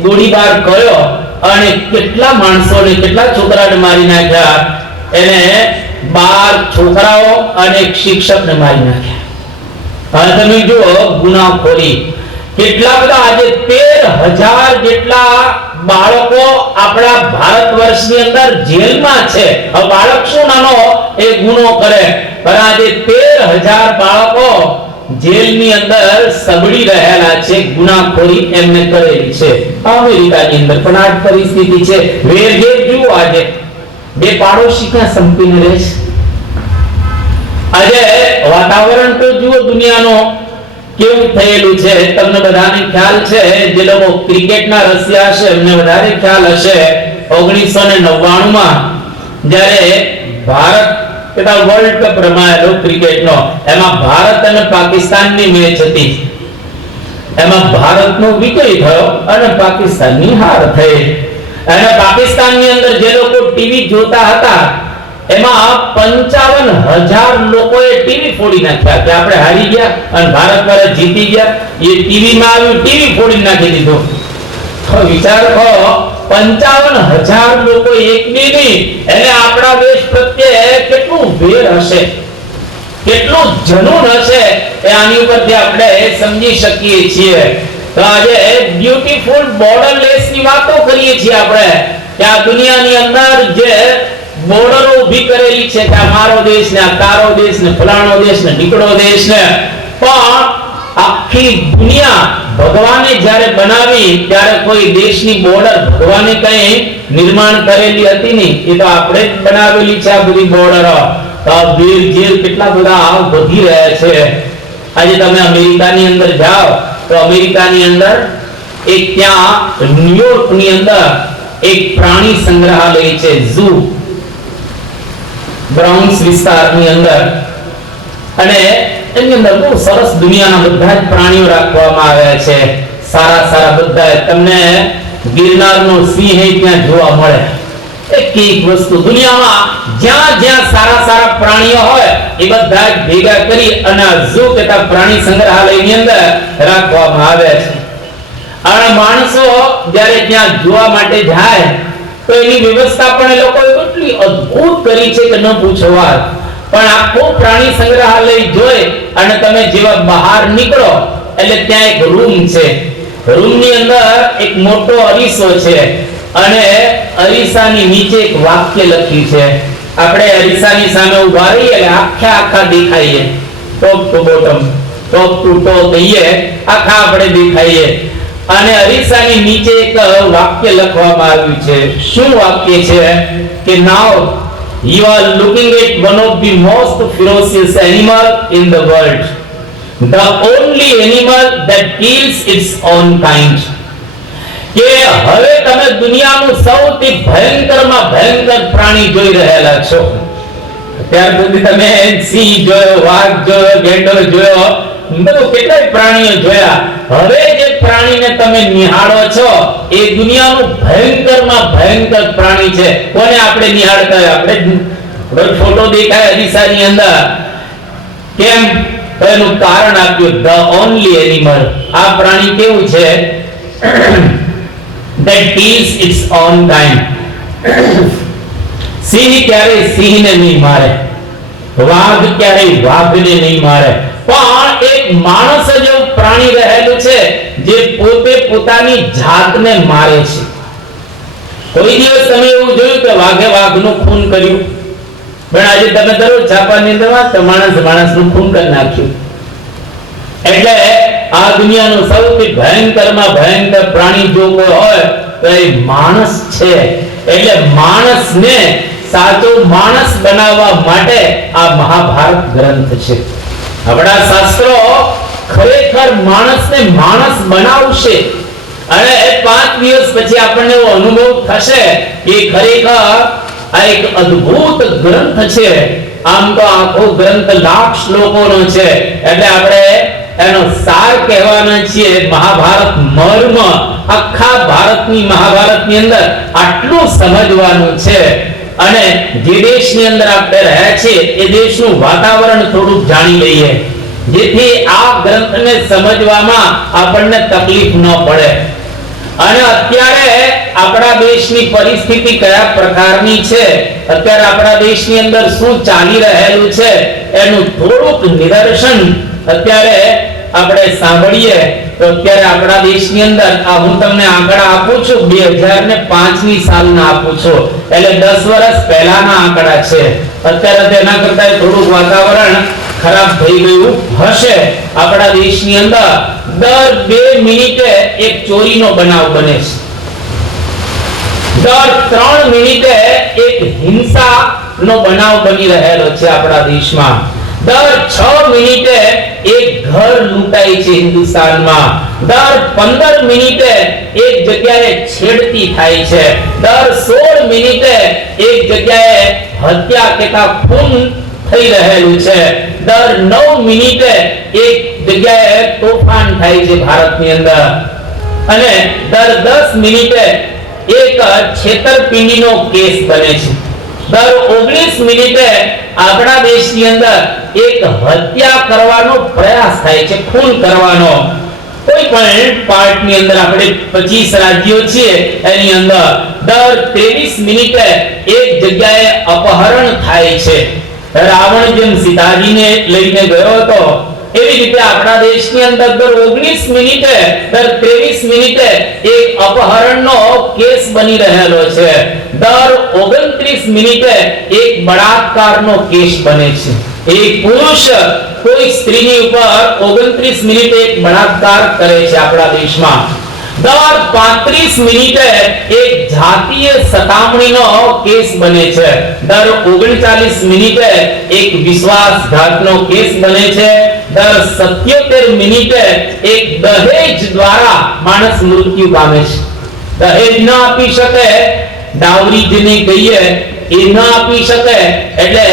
ગોળીબાર કર્યો અને કેટલા માણસોને કેટલા છોકરાને મારી નાખ્યા. એને 12 છોકરાઓ અને એક શિક્ષકને મારી નાખ્યા. હવે તમે જુઓ ગુનાખોરી કેટલા બધા. આજે 13,000 જેટલા બાળકો આપણા ભારત વર્ષની અંદર જેલમાં છે. હવે બાળક શું નાનો એ ગુનો કરે, પણ આજે 13,000 બાળકો જેલની અંદર સબડી રહેલા છે. ગુનાખોરી એમને કરેલી છે. અમેરિકાની અંદર પણ આ પરિસ્થિતિ છે. વેરઝેર જુઓ, આજે બે પાડોશી ક્યાં સંપીને રહે છે. આજે વાતાવરણ તો જુઓ દુનિયાનો કેવું થયેલું છે. તમને બધાને ખ્યાલ છે, જે લોકો ક્રિકેટના રસિયા હશે એમને વધારે ખ્યાલ હશે, 1999 માં જ્યારે ભારત વર્લ્ડ કપ રમાયેલો ક્રિકેટનો, એમાં ભારત અને પાકિસ્તાનની મેચ હતી. એમાં ભારતનો વિજય થયો અને પાકિસ્તાનની હાર થઈ. અને પાકિસ્તાનની અંદર જે લોકો ટીવી જોતા હતા એમાં 55,000 લોકોએ ટીવી ફોડી નાખ્યા કે આપણે હારી ગયા અને ભારત વાળા જીતી ગયા. એ ટીવીમાં આવ્યું, ટીવી ફોડી નાખી દીધું. તો વિચાર કરો, 55,000 લોકો એકની નહીં, એને આપણા દેશ પ્રત્યે કેટલું વેર હશે, કેટલું જનૂન હશે, એ આની ઉપરથી આપણે સમજી શકીએ છીએ. તો આજે બ્યુટીફુલ બોર્ડરલેસ ની વાતો કરીએ છીએ આપણે કે આ દુનિયાની અંદર જે બોર્ડરો ઊભી કરેલી છે કે આ મારો દેશ ને આ તારો દેશ ને ફલાણો દેશ ને નીકળો દેશ ને, પણ આખી દુનિયા ભગવાને જ્યારે બનાવી ત્યારે કોઈ દેશની બોર્ડર ભગવાને કઈ નિર્માણ કરેલી હતી નહીં, એ તો આપણે જ બનાવેલી છે આ બધી બોર્ડરો. તો વેરઝેર કેટલા બધા વધી રહ્યા છે. આજે તમે અમેરિકાની અંદર જાઓ તો અમેરિકાની અંદર એક ત્યાં ન્યુયોર્ક ની અંદર એક પ્રાણી સંગ્રહાલય છે, ઝૂ, બ્રોન્ક્સ વિસ્તારની અંદર. અને એની અંદર બહુ સરસ દુનિયાના બધા જ પ્રાણીઓ રાખવામાં આવ્યા છે, સારા સારા બધા. તમને ગિરનારનો સિંહ ત્યાં જોવા મળે, એક વસ્તુ દુનિયામાં જ્યાં જ્યાં સારા સારા પ્રાણીઓ હોય એ બધા ભેગા કરી અને ઝૂ તથા પ્રાણી સંગ્રહાલયની અંદર રાખવામાં આવે છે. અને માણસો જ્યારે ત્યાં જોવા માટે જાય તો એની વ્યવસ્થા પણ એ લોકોએ કેટલી અદ્ભુત કરી છે કે ન પૂછો વાત. પણ આખો પ્રાણી સંગ્રહાલય જોઈ અને તમે જેવા બહાર નીકળો એટલે ત્યાં એક રૂમ છે. રૂમની અંદર એક મોટો અરીસો છે અને અરીસાની નીચે એક વાક્ય લખ્યું છે. આપણે અરીસાની સામે ઊભા રહીએ એટલે આખા દેખાઈએ, ટોપ ટુ બોટમ, ટોપ ટુ ટો કહીએ, આખા આપણે દેખાઈએ. અને અરીસાની નીચે એક વાક્ય લખવામાં આવ્યું છે. શું વાક્ય છે કે નાઉ you are looking at one of the most ferocious animal in the world, the only animal that kills its own kind. કે હવે તમે દુનિયાનું સૌથી ભયંકરમાં ભયંકર પ્રાણી જોઈ રહેલા છો. ત્યાર સુધી તમે સિંહ જોયો, વાઘ જોયો, ગેંડો જોયો, બધું કેટલાય પ્રાણીઓ જોયા. હવે જે પ્રાણીને તમે નિહાળો છો એ દુનિયાનું ભયંકરમાં ભયંકર પ્રાણી છે. કોને આપણે નિહાળતા હોય? આપણે ફોટો દેખાય અરીસાની અંદર. કેમ? તો એનું કારણ આપ્યું, ધ ઓનલી એનિમલ. આ પ્રાણી કેવું છે? that kills its own kind. સિંહ ક્યારેય સિંહને નહીં મારે, વાઘ ક્યારેય વાઘને નહીં મારે, પણ એક માણસ જેવું પ્રાણી રહેલું છે જે પોતે પોતાની જાતને મારે છે. કોઈ દિવસ તમે એવું જોયું કે વાઘે વાઘનું ખૂન કર્યું? પણ આજે તમે દરરોજ છાપાની અંદર વાંચો માણસનું ખૂન કરી નાખ્યું. એટલે આ દુનિયાનું સૌથી ભયંકરમાં ભયંકર પ્રાણી જો કોઈ હોય તો એ માણસ છે. એટલે માણસને સાચો માણસ બનાવવા માટે આ મહાભારત ગ્રંથ છે. આપણા શાસ્ત્રો ખરેખર માણસને માણસ બનાવશે અને 5 દિવસ પછી આપણને એવો અનુભવ થશે કે ખરેખર આ એક અદ્ભુત ગ્રંથ છે. આમ તો આખો ગ્રંથ લાખ શ્લોકોનો છે એટલે આપણે એનો સાર કહેવાના છીએ. મહાભારત મર્મ આખા ભારતની મહાભારતની અંદર આટલું સમજવાનું છે. અને જે દેશની અંદર આપણે રહ્યા છીએ એ દેશનું વાતાવરણ થોડું જાણી લઈએ જેથી આ ગ્રંથને સમજવામાં આપણને તકલીફ ન પડે. અને અત્યારે આપણા દેશની પરિસ્થિતિ કયા પ્રકારની છે, અત્યારે આપણા દેશની અંદર શું ચાલી રહેલું છે એનું થોડુંક નિદર્શન અત્યારે આપણે સાંભળીએ. તો અત્યારે આપણા દેશની અંદર આ હું તમને આંકડા આપું છું 2005 ની સાલના આપું છું, એટલે 10 વર્ષ પહેલાના આંકડા છે. અત્યારે તેના કરતા થોડુંક વાતાવરણ ખરાબ થઈ ગયું હશે. આપણા દેશની અંદર દર 2 મિનિટે એક ચોરીનો બનાવ બને છે. દર 3 મિનિટે એક હિંસાનો બનાવ બની રહેલો છે આપણા દેશમાં. દર 6 મિનિટે એક ઘર લૂંટાય છે હિન્દુસ્તાનમાં. દર 15 મિનિટે એક જગ્યાએ છેડતી થાય છે. દર 16 મિનિટે એક જગ્યાએ હત્યા તથા ખૂન થઈ રહેલું છે. દર 9 મિનિટે એક જગ્યાએ તોફાન થાય છે ભારતની અંદર. અને દર 10 મિનિટે એક છેતરપિંડીનો કેસ બને છે. દર 19 મિનિટે આપણા દેશની અંદર એક હત્યા કરવાનો પ્રયાસ થાય છે, ખૂન કરવાનો. કોઈ પણ પાર્ટની અંદર આપણે 25 રાજ્યો છીએ એની અંદર દર 23 મિનિટે એક જગ્યાએ અપહરણ થાય છે. રાવણ જેમ સીતાજીને લઈને ગયો હતો એવી રીતે આપણા દેશની અંદર દર 19 મિનિટે દર 23 મિનિટે એક અપહરણનો કેસ બની રહેલો છે. દર 29 મિનિટે એક બળાત્કારનો કેસ બને છે. એક પુરુષ કોઈ સ્ત્રીની ઉપર 29 મિનિટે એક બળાત્કાર કરે છે આપણા દેશમાં. દર 35 મિનિટે એક જાતીય સતામણીનો કેસ બને છે. દર 39 મિનિટે એક વિશ્વાસઘાતનો કેસ બને છે. દર 77 મિનિટે એક દહેજ દ્વારા માણસ મૃત્યુ પામે છે. દહેજ ન આપી શકે, ડાવરી જેને કહીએ એ ન આપી શકે એટલે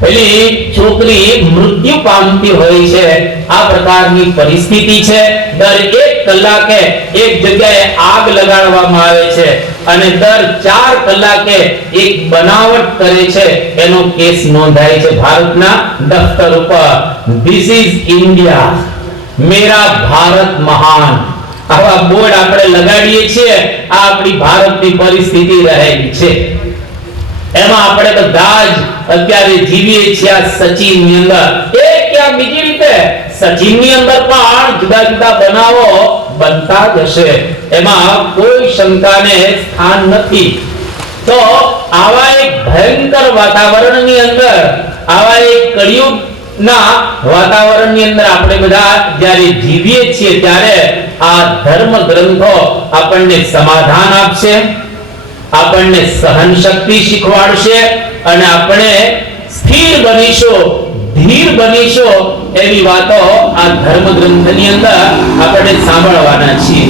પેલી છોકરી મૃત્યુ પામતી હોય છે. આ પ્રકારની પરિસ્થિતિ છે. દર 1 કલાકે એક જગ્યાએ આગ લગાડવામાં આવે છે અને દર 4 કલાકે એક બનાવટ કરે છે એનો કેસ નોંધાય છે ભારતના દફતર ઉપર. ધીસ ઇઝ ઇન્ડિયા, મેરા ભારત મહાન. આવા બોર્ડ આપણે લગાડીએ છીએ. આ આપણી ભારતની પરિસ્થિતિ રહેલી છે. એમાં આપણે બધા જ અત્યારે જીવીએ છીએ આ સચિનની અંદર. એ ક્યાં બીજી રીતે સચિનની અંદર પણ જુદા જુદા બનાવો બનતા જ હશે, એમાં કોઈ શંકાને સ્થાન નથી. તો આવા એક ભયંકર વાતાવરણની અંદર, આવા એક કળિયુગના વાતાવરણની અંદર આપણે બધા જ્યારે જીવીએ છીએ ત્યારે આ ધર્મ ગ્રંથો આપણને સમાધાન આપશે, આપણને સહન શક્તિ શીખવાડશે અને આપણે સ્થિર બનીશું, ધીર બનીશું એવી વાતો આ ધર્મ ગ્રંથની અંદર આપણે સાંભળવાના છીએ.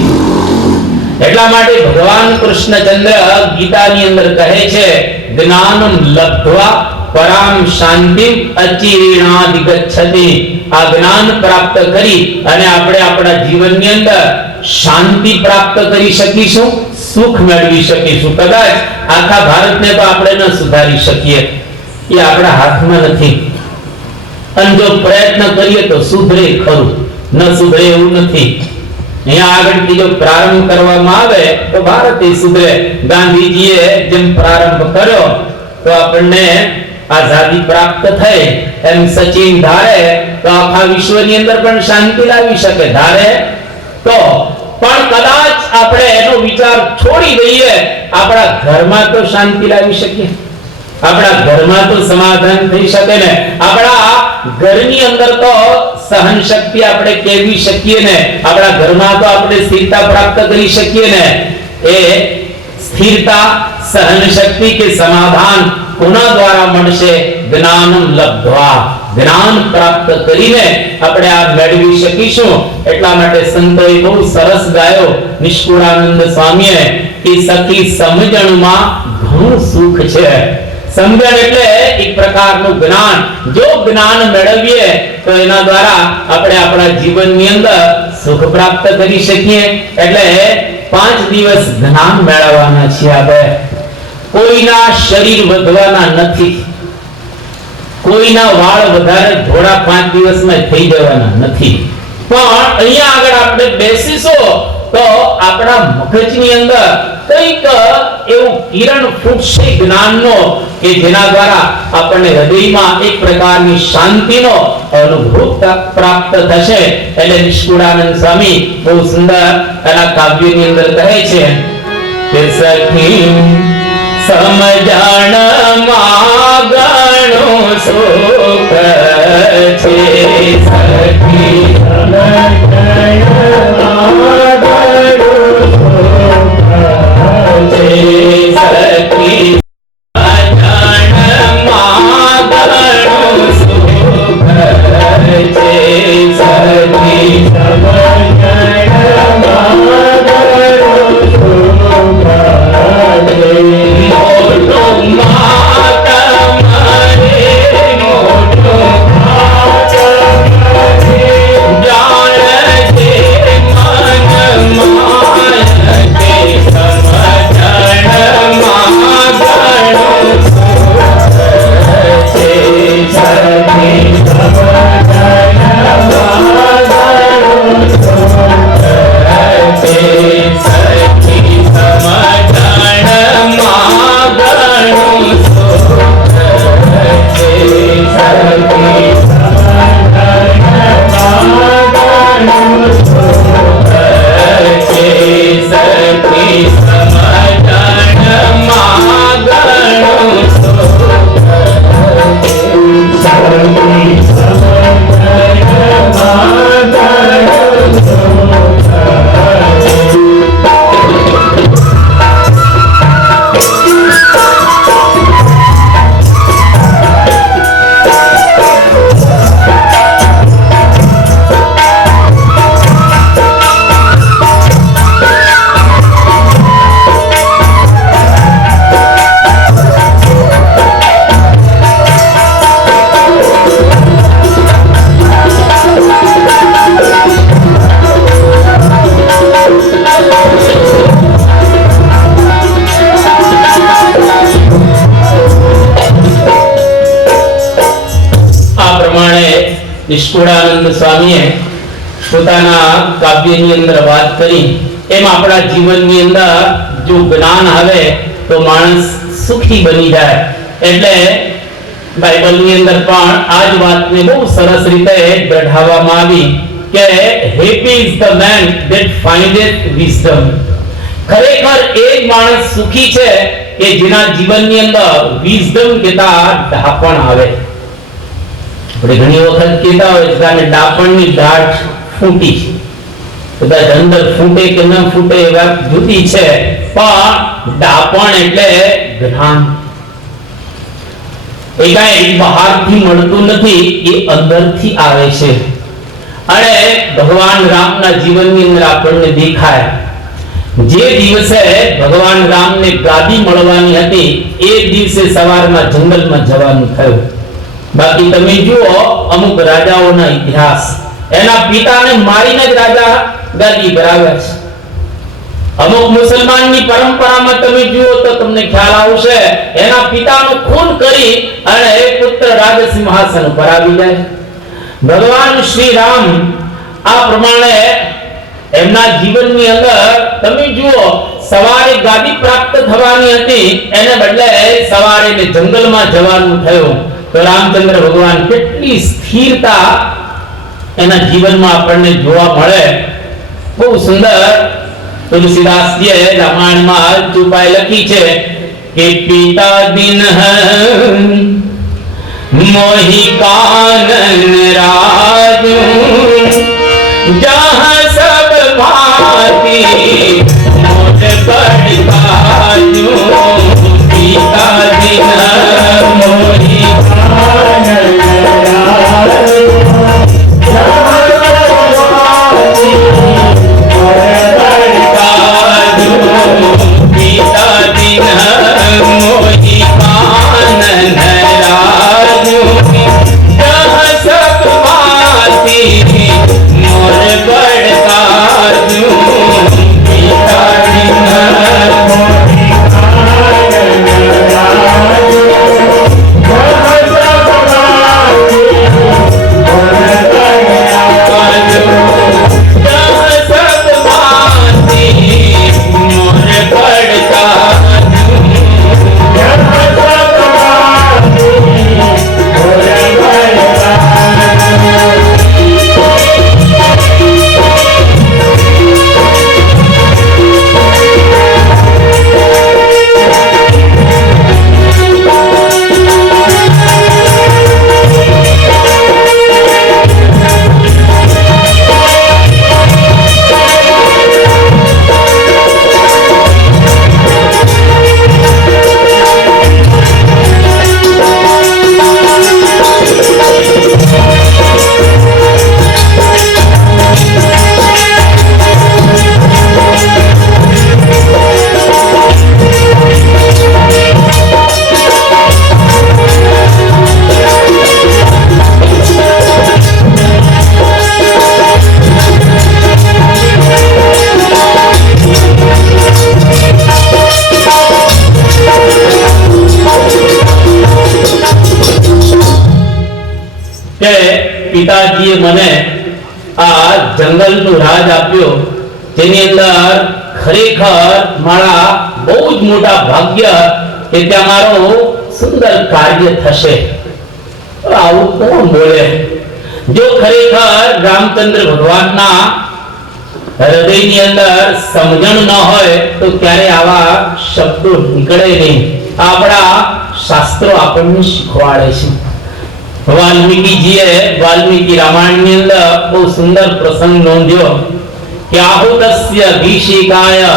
એટલા માટે ભગવાન કૃષ્ણચંદ્ર ગીતાની અંદર કહે છે, જ્ઞાનમ લબ્ધ્વા પરામ શાંતિ અચિરેણાધિગચ્છતિ. આ જ્ઞાન પ્રાપ્ત કરી અને આપણે આપણા જીવનની અંદર શાંતિ પ્રાપ્ત કરી શકીશું, સુખ મેળવી શકીશું. કદાચ આખા ભારતને તો આપણે ન સુધારી શકીએ, એ આપણા હાથમાં નથી. અને જો પ્રયત્ન કરીએ તો સુધરે ખરું, ન સુધરે એવું નથી. અહીંયા આગળથી જો પ્રારંભ કરવામાં આવે તો ભારત સુધરે. ગાંધીજીએ જેમ પ્રારંભ કર્યો તો આપણને આઝાદી પ્રાપ્ત થઈ, એમ સચિન ધારે તો આખા વિશ્વની અંદર પણ શાંતિ લાવી શકે. ધારે તો પણ કદાચ આપણે એનો વિચાર છોડી દઈએ, આપણા ઘરમાં તો શાંતિ લાવી શકીએ, આપણા ઘરમાં તો સમાધાન થઈ શકે ને, આપણા ઘરની અંદર તો સહન શક્તિ આપણે કેળવી શકીએ ને, આપણા ઘરમાં તો આપણે સ્થિરતા પ્રાપ્ત કરી શકીએ ને. એ સ્થિરતા, સહન શક્તિ કે સમાધાન કોના દ્વારા મળશે? જ્ઞાનમ લબ્ધ્વા, જ્ઞાન પ્રાપ્ત કરીને આપણે આ મેળવી શકીશું. એટલા માટે સંતોએ બહુ સરસ ગાયો, નિષ્કુળાનંદ સ્વામીએ, કે સખી સમજણમાં ઘણું સુખ છે. સમજણ એટલે એક પ્રકારનું જ્ઞાન. જો જ્ઞાન મેળવીએ તો એના દ્વારા આપણે આપણા જીવનની અંદર સુખ પ્રાપ્ત કરી શકીએ. એટલે 5 દિવસ જ્ઞાન મેળવવાના છીએ આપણે. કોઈના શરીર વધવાના નથી, કોઈના વાળ વધારે ધોળા 5 દિવસમાં થઈ જવાના નથી. પણ અહીંયા આગળ આપણે બેસીશું તો આપણા મગજની અંદર કંઈક એવું કિરણ ફૂટશે જ્ઞાનનો કે જેના દ્વારા આપણને હૃદયમાં એક પ્રકારની શાંતિનો અનુભવ પ્રાપ્ત થશે. એટલે નિષ્કુળાનંદ સ્વામી બહુ સુંદર એના કાવ્યની અંદર કહે છે કે સખી સમજણ માં ઘણું સુખ છે, સખી સમજણ માં ઘણું સુખ છે, સખી સમજણ માં ઘણું સુખ છે, સખી સમજણ માં ઘણું સુખ છે. મોટો ઈશ્વરાનંદ સ્વામીએ પોતાના કાવ્યની અંદર વાત કરી એમ આપણા જીવનની અંદર જો જ્ઞાન આવે તો માણસ સુખી બની જાય. એટલે બાઇબલની અંદર પણ આ જ વાતને બહુ સરસ રીતે દર્શાવવામાં આવી કે happy is the man that findeth wisdom. ખરેખર એ જ માણસ સુખી છે કે જેના જીવનની અંદર વિઝડમ કહેતા ડાપણ આવે. આપણે ઘણી વખત કહેતા હોય કે આને ડાપણની દાઢ ફૂટી છે. કદાચ અંદર ફૂટે કે ન ફૂટે એ વાત જુદી છે, પણ ડાપણ એટલે જ્ઞાન. એ કાંઈ બહારથી મળતું નથી, એ અંદરથી આવે છે. અને ભગવાન રામના જીવનની અંદર આપણને દેખાય જે દિવસે ભગવાન રામને ગાદી મળવાની હતી એ દિવસે સવારમાં જંગલમાં જવાનું થયું. બાકી તમે જુઓ અમુક રાજાઓના ઇતિહાસ, એના પિતાને મારીને જ રાજા ગાદી પર આવ્યા છે. અમુક મુસલમાનની પરંપરામાં તમે જુઓ તો તમને ખ્યાલ આવશે, એના પિતાનું ખૂન કરી અને પુત્ર રાજ સિંહાસન પર આવી જાય. ભગવાન શ્રી રામ આ પ્રમાણે એમના જીવનની અંદર તમે જુઓ સવારે ગાદી પ્રાપ્ત થવાની હતી, એને બદલે સવારે જંગલમાં જવાનું થયું. તો રામચંદ્ર ભગવાન કેટલી સ્થિરતા એના જીવનમાં આપણને જોવા મળે. બહુ સુંદર તુલસીદાસજીએ રામાયણમાં ચુપાઈ લખી છે કે પિતા દિન મોહી કાનન રાજુ જહાં સબ ભાતી મોજ પડતાજુ. પિતા દિન મોહી કાનન રાજુ પિતાજીએ મને આ જંગલનું રાજ આપ્યો, જેની અંદર ખરેખર મારા બહુ જ મોટા ભાગ્ય કે ત્યાં મારું સુંદર કાર્ય થશે. આવું કોણ બોલે? જો ખરેખર રામચંદ્ર ભગવાનના હૃદયની અંદર સમજણ ન હોય તો ક્યારે આવા શબ્દો નીકળે નહીં. આપણા શાસ્ત્રો આપણને શીખવાડે છે. વાલ્મીકીજીએ વાલ્મીકી રામાયણની અંદર બહુ સુંદર પ્રસંગ નોંધ્યો કે આહુતસ્ય ભીષિકાય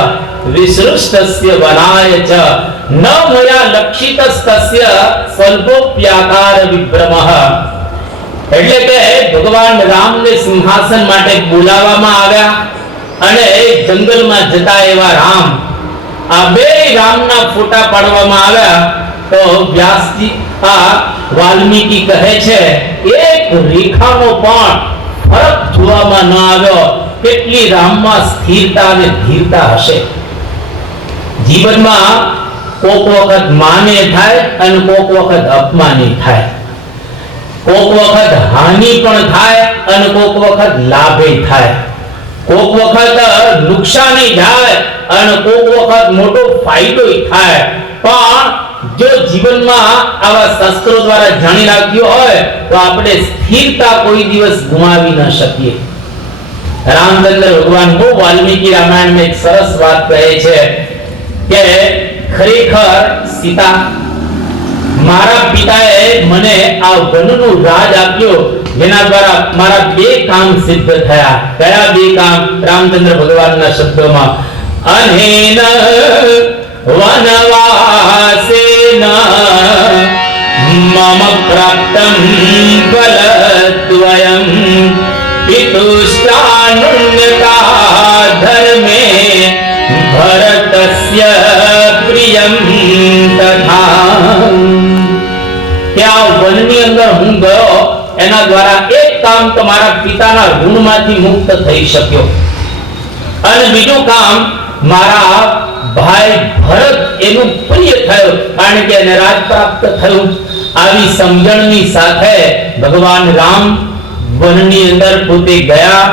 વિસૃષ્ટસ્ય વનાય ચ ન મયા લક્ષિતસ્તસ્ય સ્વલ્પોપ્યાકાર વિભ્રમઃ. એટલે કે ભગવાન રામને સિંહાસન માટે બોલાવવામાં આવ્યા અને જંગલમાં જતા એવા રામ, આ બે રામના ફોટા પાડવામાં આવ્યા. તો વ્યાસજી આ વાલ્મીકી કહે છે એક રેખાનો પણ ફરક જોવામાં ન આવ્યો. કેટલી રામમાં સ્થિરતા અને ધીરતા હશે. જીવનમાં કોક વખત માને થાય અને કોક વખત અપમાને થાય. કોક વખત હાનિ પણ થાય અને કોક વખત લાભે થાય, કોક વખત નુકસાન થાય અને કોક વખત મોટો ફાયદો થાય. પણ જો જીવનમાં આવા શાસ્ત્રો દ્વારા જાણી રાખ્યો હોય તો આપણે સ્થિરતા કોઈ દિવસ ગુમાવી ન શકીએ. રામચંદ્ર ભગવાન બહુ વાલ્મીકી રામાયણમાં એક સરસ વાત કહે છે કે ખરેખર સીતા, મારા પિતાએ મને આ વનનું રાજ આપ્યો જેના દ્વારા મારા બે કામ સિદ્ધ થયા. કયા બે કામ? રામચંદ્ર ભગવાનના શબ્દોમાં, અનેન વનવાસેન મમ પ્રાપ્તં ફલદ્વયં પિતુષ્ટાનુન્નતા ધર્મે ભરતસ્ય પ્રિયં તથા. ત્યાં વનની અંદર હું ગયો, એના દ્વારા એક કામ તો મારા પિતાના ઋણમાંથી મુક્ત થઈ શક્યો અને બીજું કામ મારા ભાઈ ભરત એનું પ્રિય થયો કારણ કે એને રાજ પ્રાપ્ત થયું. આવી સમજણની સાથે ભગવાન રામ વનની અંદર પોતે ગયા.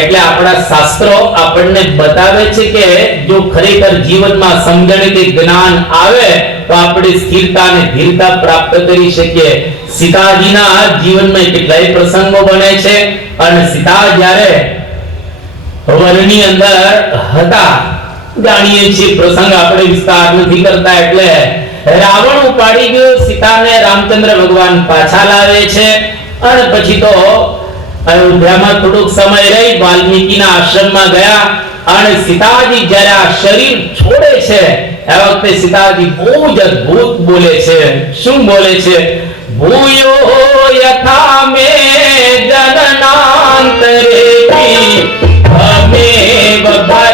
એટલે આપણા શાસ્ત્રો આપણને બતાવે છે કે જો ખરેખર જીવનમાં સમજણ કે જ્ઞાન આવે તો આપણે સ્થિરતા અને ધીરતા પ્રાપ્ત કરી શકીએ. સીતાજીના જીવનમાં કેટલાય પ્રસંગો બને છે અને સીતા જ્યારે વનની અંદર હતા, જાણીએ છીએ પ્રસંગ, આપણે વિસ્તાર નથી કરતા, એટલે રાવણ ઉપાડી ગયો સીતાને. રામચંદ્ર ભગવાન પાછા લાવે છે અને પછી તો અયોધ્યામાં થોડોક સમય રહી વાલ્મીકીના આશ્રમમાં ગયા અને સીતાજી જ્યારે આ શરીર છોડે છે આ વખતે સીતાજી બહુ જ અદ્ભુત બોલે છે. શું બોલે છે? ભૂયો યથા મે જનનાંતરેતિ અમેવ ભર્તા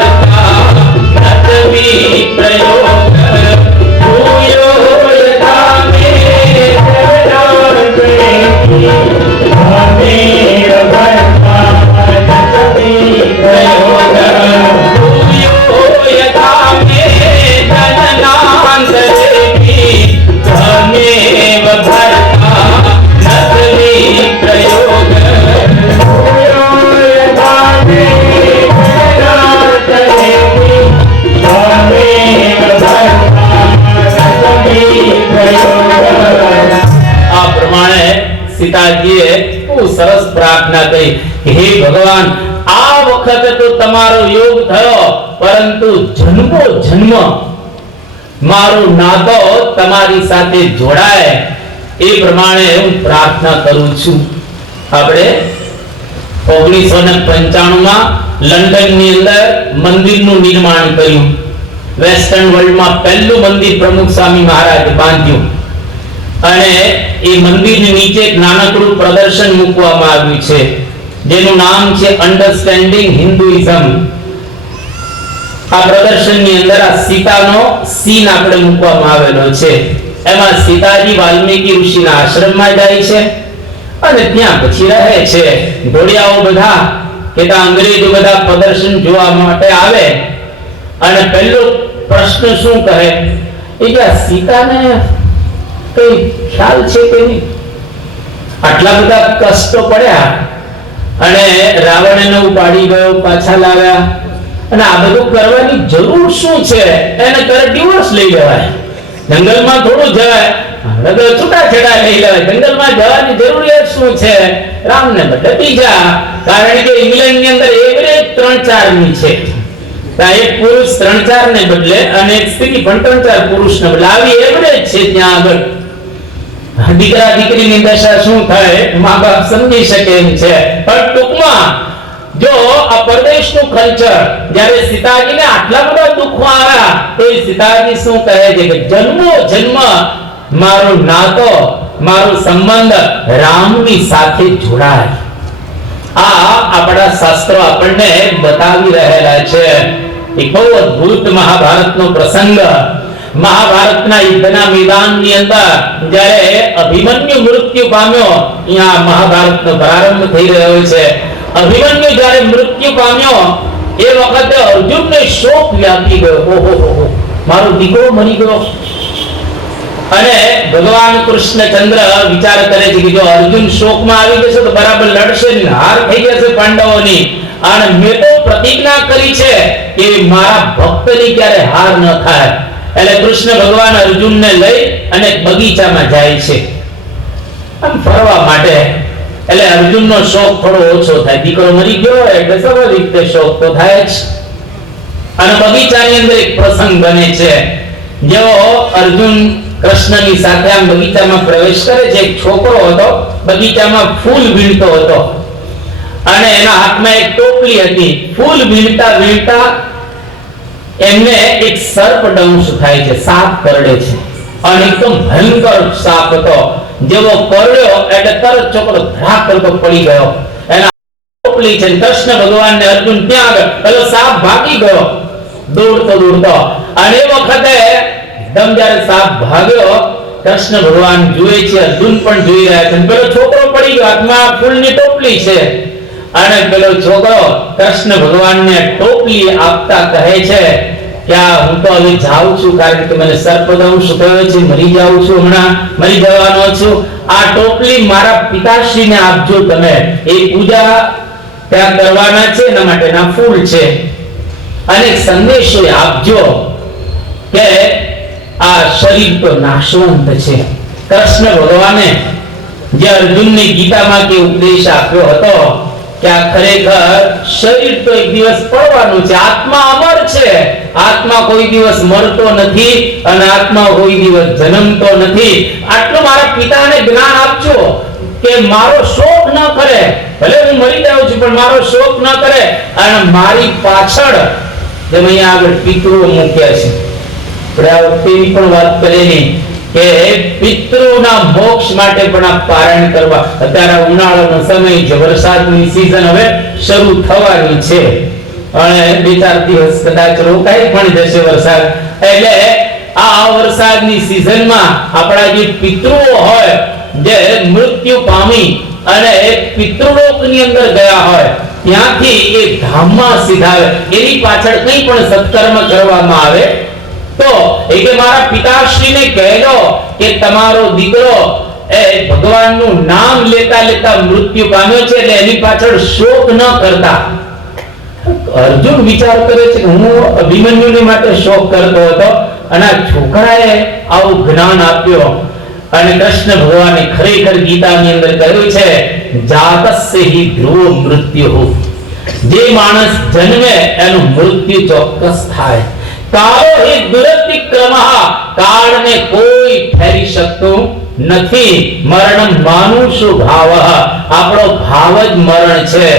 નતમી પ્રયોગ. ભૂયો યથા મે જનનાંતરેતિ અમેવ ભર્તા નતમી પ્રયોગ. ભૂયો યથા મે જનનાંતરેતિ અમેવ ભર્તા નતમી પ્રયોગ. ભૂયો યથા મે જનનાંતરેતિ અમેવ ભર્તા નતમી પ્રયોગ. આ પ્રમાણે સીતાજીએ બહુ સરસ પ્રાર્થના કરી કે હે ભગવાન, આ વખતે તો તમારો યોગ થયો પરંતુ જન્મો જન્મ મારો નાતો તમારી સાથે જોડાય એ પ્રમાણે હું પ્રાર્થના કરું છું. આપણે 1995 માં લંડનની અંદર મંદિરનું નિર્માણ કર્યું. વેસ્ટર્ન વર્લ્ડમાં પહેલું મંદિર પ્રમુખ સ્વામી મહારાજે બાંધ્યું અને એ મંદિરની નીચે એક નાનકડું પ્રદર્શન મૂકવામાં આવ્યું છે જેનું નામ છે અન્ડરસ્ટેન્ડિંગ હિન્દુઇઝમ. આ પ્રદર્શનની અંદર આ સીતાનો સીન આપણે મૂકવામાં આવેલો છે. એમાં સીતાજી વાલ્મીકી ઋષિના આશ્રમમાં જાય છે અને ત્યાં પછી રહે છે. ઘોડિયાઓ બધા કે અંગ્રેજો બધા પ્રદર્શન જોવા માટે આવે અને પહેલો પ્રશ્ન શું કહે કે સીતાને કઈ ખ્યાલ છે કે નહીં? આટલા બધા કષ્ટો પડ્યા અને રાવણ એને ઉપાડી ગયો, પાછા લાવ્યા અને આ બધું કરવાની જરૂર શું છે? એને કરે ડિવોર્સ લઈ લેવાય, જંગલમાં થોડું જવાય, હવે છૂટાછેડા લઈ લેવાય, જંગલમાં જવાની જરૂરિયાત શું છે? રામને બદલે બીજા, કારણ કે ઇંગ્લેન્ડની અંદર એવરેજ 3-4 ની છે. એક પુરુષ 3-4 ને બદલે અને એક સ્ત્રી પણ 3-4 પુરુષને બદલે, આવી એવરેજ છે ત્યાં આગળ. દીકરા દીકરીની દશા શું થાય મા બાપ સમજી શકે એમ છે. પણ ટૂંકમાં જો આ પરદેશનું કલ્ચર જ્યારે સીતાજીને આટલા બધા દુઃખો આવ્યા તો એ સીતાજી શું કહે છે કે જન્મો જન્મ મારો નાતો, મારો સંબંધ રામની સાથે જોડાય. આ આપણા શાસ્ત્રો આપણને બતાવી રહેલા છે. એક બહુ અદ્ભુત મહાભારતનો પ્રસંગ. મહાભારતના યુદ્ધના મેદાનની અંદર જ્યારે અભિમન્યુ મૃત્યુ પામ્યો, અહીંયા મહાભારતનો પ્રારંભ થઈ રહ્યો છે. અભિમન્યુ જ્યારે મૃત્યુ પામ્યો એ વખતે અર્જુનને શોક વ્યાપી ગયો. ઓહો, મારો દીકરો મરી ગયો. અને ભગવાન કૃષ્ણચંદ્ર વિચાર કરે છે કે જો અર્જુન શોકમાં આવી જશે તો બરાબર લડશે ને, હાર થઈ જશે પાંડવોની, અને મેં તો પ્રતિજ્ઞા કરી છે કે મારા ભક્તની ક્યારે હાર ન થાય. એટલે કૃષ્ણ ભગવાન અર્જુનને લઈ અને બગીચામાં જાય છે આમ ફરવા માટે. એટલે અર્જુનનો શોક થોડો ઓછો થાય, દીકરો મરી ગયો એટલે સ્વાભાવિક રીતે શોક તો થાય જ. અને બગીચાની અંદર એક પ્રસંગ બને છે. જેવો અર્જુન કૃષ્ણની સાથે આમ બગીચામાં પ્રવેશ કરે છે, એક છોકરો હતો બગીચામાં ફૂલ વીણતો હતો અને એના હાથમાં એક ટોપલી હતી. ફૂલ વીણતા વીણતા એમને એક સર્પ દંશ થાય છે, સાપ કરડે છે, અને એકદમ ભયંકર સાપ હતો. જેવો કરડ્યો એટલે તરત છોકરો ધડાક કરતો પડી ગયો. એના ટોપલી છે, કૃષ્ણ ભગવાનને અર્જુન ત્યાં આગળ, પેલો સાપ ભાગી ગયો દોડતો દોડતો. અને એ વખતે એકદમ જ્યારે સાપ ભાગ્યો, કૃષ્ણ ભગવાન જુએ છે, અર્જુન પણ જોઈ રહ્યા છે. પેલો છોકરો પડી ગયો, હાથમાં ફૂલની ટોપલી છે, અને પેલો છોકરો કૃષ્ણ ભગવાનને ટોપલી આપતા કહે છે કે હું તો હવે જાઉં છું, કારણ કે મને સર્પદંશ થયો છે, મરી જાઉં છું, હમણાં મરી જવાનો છું. આ ટોપલી મારા પિતાશ્રીને આપજો તમે, એ પૂજા ત્યાં કરવાના છે, એના માટેના ફૂલ છે. અને સંદેશો આપજો કે આ શરીર તો નાશવંત છે. કૃષ્ણ ભગવાને જે અર્જુનને ગીતામાં કે ઉપદેશ આપ્યો હતો કે આ ખરેખર શરીર તો એક દિવસ પડવાનું છે, આત્મા અમર છે, આત્મા કોઈ દિવસ મરતો નથી અને આત્મા કોઈ દિવસ જન્મતો નથી. આટલું મારા પિતાને જ્ઞાન આપજો કે મારો શોક ન કરે, ભલે હું મરી જાઉં છું પણ મારો શોક ન કરે. અને મારી પાછળ જેમ અહીંયા આગળ પિતૃઓ મૂક્યા છે, આપણે આ વખતેની પણ વાત કરેલી કે પિતૃના મોક્ષ માટે પણ આ પારાયણ કરવા. અત્યારે ઉનાળાનો સમય છે, વરસાદની સીઝન હવે શરૂ થવાની છે અને 2-4 દિવસ કદાચ રોકાઈ પણ જશે વરસાદ. એટલે આ વરસાદની સીઝનમાં આપણા જે પિતૃઓ હોય, જે મૃત્યુ પામી અને પિતૃલોકની અંદર ગયા હોય, ત્યાંથી એ ધામમાં સીધાવે, એની પાછળ કંઈ પણ સત્કર્મ કરવામાં આવે તો એ કે મારા પિતાશ્રીને કહેજો કે તમારો દીકરો એ ભગવાનનું નામ લેતા લેતા મૃત્યુ પામ્યો છે, એટલે એની પાછળ શોક ન કરતા. અર્જુન વિચાર કરે છે કે હું અભિમન્યુને માટે શોક કરતો હતો અને આ છોકરાએ આવું જ્ઞાન આપ્યો. અને કૃષ્ણ ભગવાને ખરેખર ગીતાની અંદર કહ્યું છે જાતસ્ય હિ ધ્રુવ મૃત્યુ, જે માણસ જન્મે એનું મૃત્યુ ચોક્કસ થાય. કાળો હિ દુરતિક્રમઃ, કાળને કોઈ ફેરી શકતું નથી. મરણમ માનુષો ભાવઃ, આપણો ભાવ જ મરણ છે.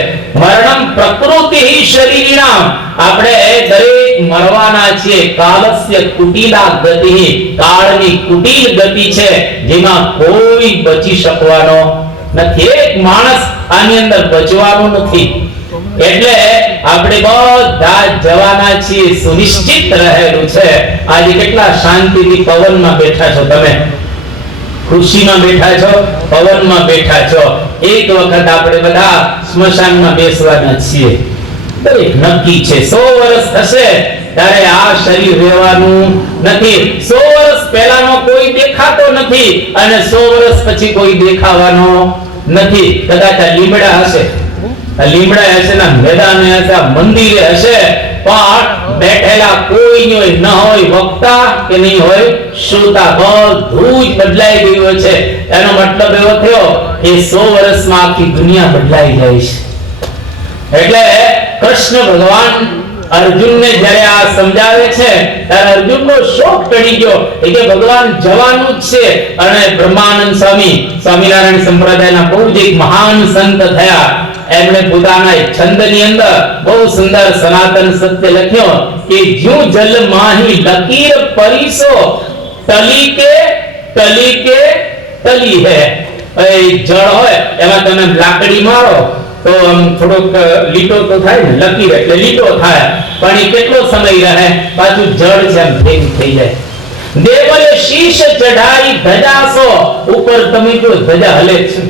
મરણમ પ્રકૃતિ શરીરિણામ, આપણે દરેક મરવાના છીએ. કાલસ્ય કુટિલા ગતિ, કાળની કુટિલ ગતિ છે, જેમાં કોઈ બચી શકવાનો નથી. એક માણસ આની અંદર બચવાનો નથી. એટલે આપણે બધા જવાના છીએ, સુનિશ્ચિત રહેલું છે. આજે કેટલા શાંતિથી પવનમાં બેઠા છો, તમે ખુશીમાં બેઠા છો, પવનમાં બેઠા છો. એક વખત આપણે બધા સ્મશાનમાં બેસવાના છીએ, દરેક નક્કી છે. 100 વર્ષ થશે ત્યારે આ શરીર રહેવાનું નથી. 100 વર્ષ પહેલાનો કોઈ દેખાતો નથી અને 100 વર્ષ પછી કોઈ દેખાવાનો નથી. કદાચ આ લીમડા હશે, લીમડા હશે ના મેદાને હશે, મંદિરે હશે, પણ બેઠેલા કોઈ ન હોય વક્તા કે નહીં હોય શ્રોતા, બધું જ બદલાઈ ગયું છે. એનો મતલબ એવો થયો કે 100 વર્ષમાં આખી દુનિયા બદલાઈ જાય છે. એટલે કૃષ્ણ ભગવાન અર્જુનને જ્યારે આ સમજાવે છે ત્યારે અર્જુનનો શોક ટળી ગયો કે ભગવાન જવાનું જ છે. અને બ્રહ્માનંદ સ્વામી, સ્વામિનારાયણ સંપ્રદાયના બહુ જ એક મહાન સંત થયા. એમણે પોતાના એક છંદની અંદર બહુ સુંદર સનાતન સત્ય લખ્યો કે જ્યું જલ માહી લકીર પરીસો, તલી કે તલી હે. એ જળ હોય એમાં તમે લાકડી મારો તો આમ થોડોક લીટો તો થાય ને, લકીર એટલે લીટો થાય, પણ એ કેટલો સમય રહે, પાછું જળ છે આમ ભેગું થઈ જાય. દેવલે શીશ ચઢાઈ ધજાસો, ઉપર તમે જો ધજા હલે છે,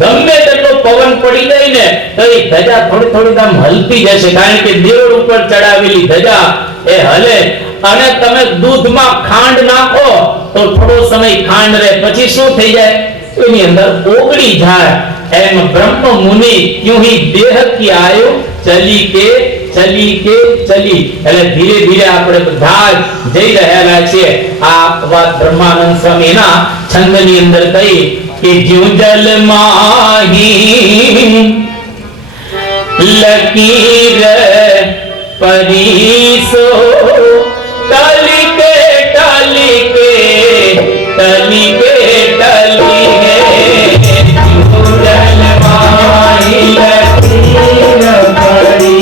ગમે તેટલો પવન પડી જાય ને તો એ ધજા થોડી થોડી આમ હલતી જશે, કારણ કે દેવળ ઉપર ચડાવેલી ધજા એ હલે. અને તમે દૂધમાં ખાંડ નાખો તો થોડો સમય ખાંડ રહે પછી શું થઈ જાય? એની અંદર ઓગળી જાય। એમ બ્રહ્મ મુનિ ક્યું ही देह की आयु चली के चली એટલે ધીરે ધીરે આપણે બધા જઈ રહેલા છે। આ વાત બ્રહ્માનંદ સ્વામીના છંદની અંદર કહી કે જ્યું જલ માહી लकीर परिसो टली के टली है जल माही लकीर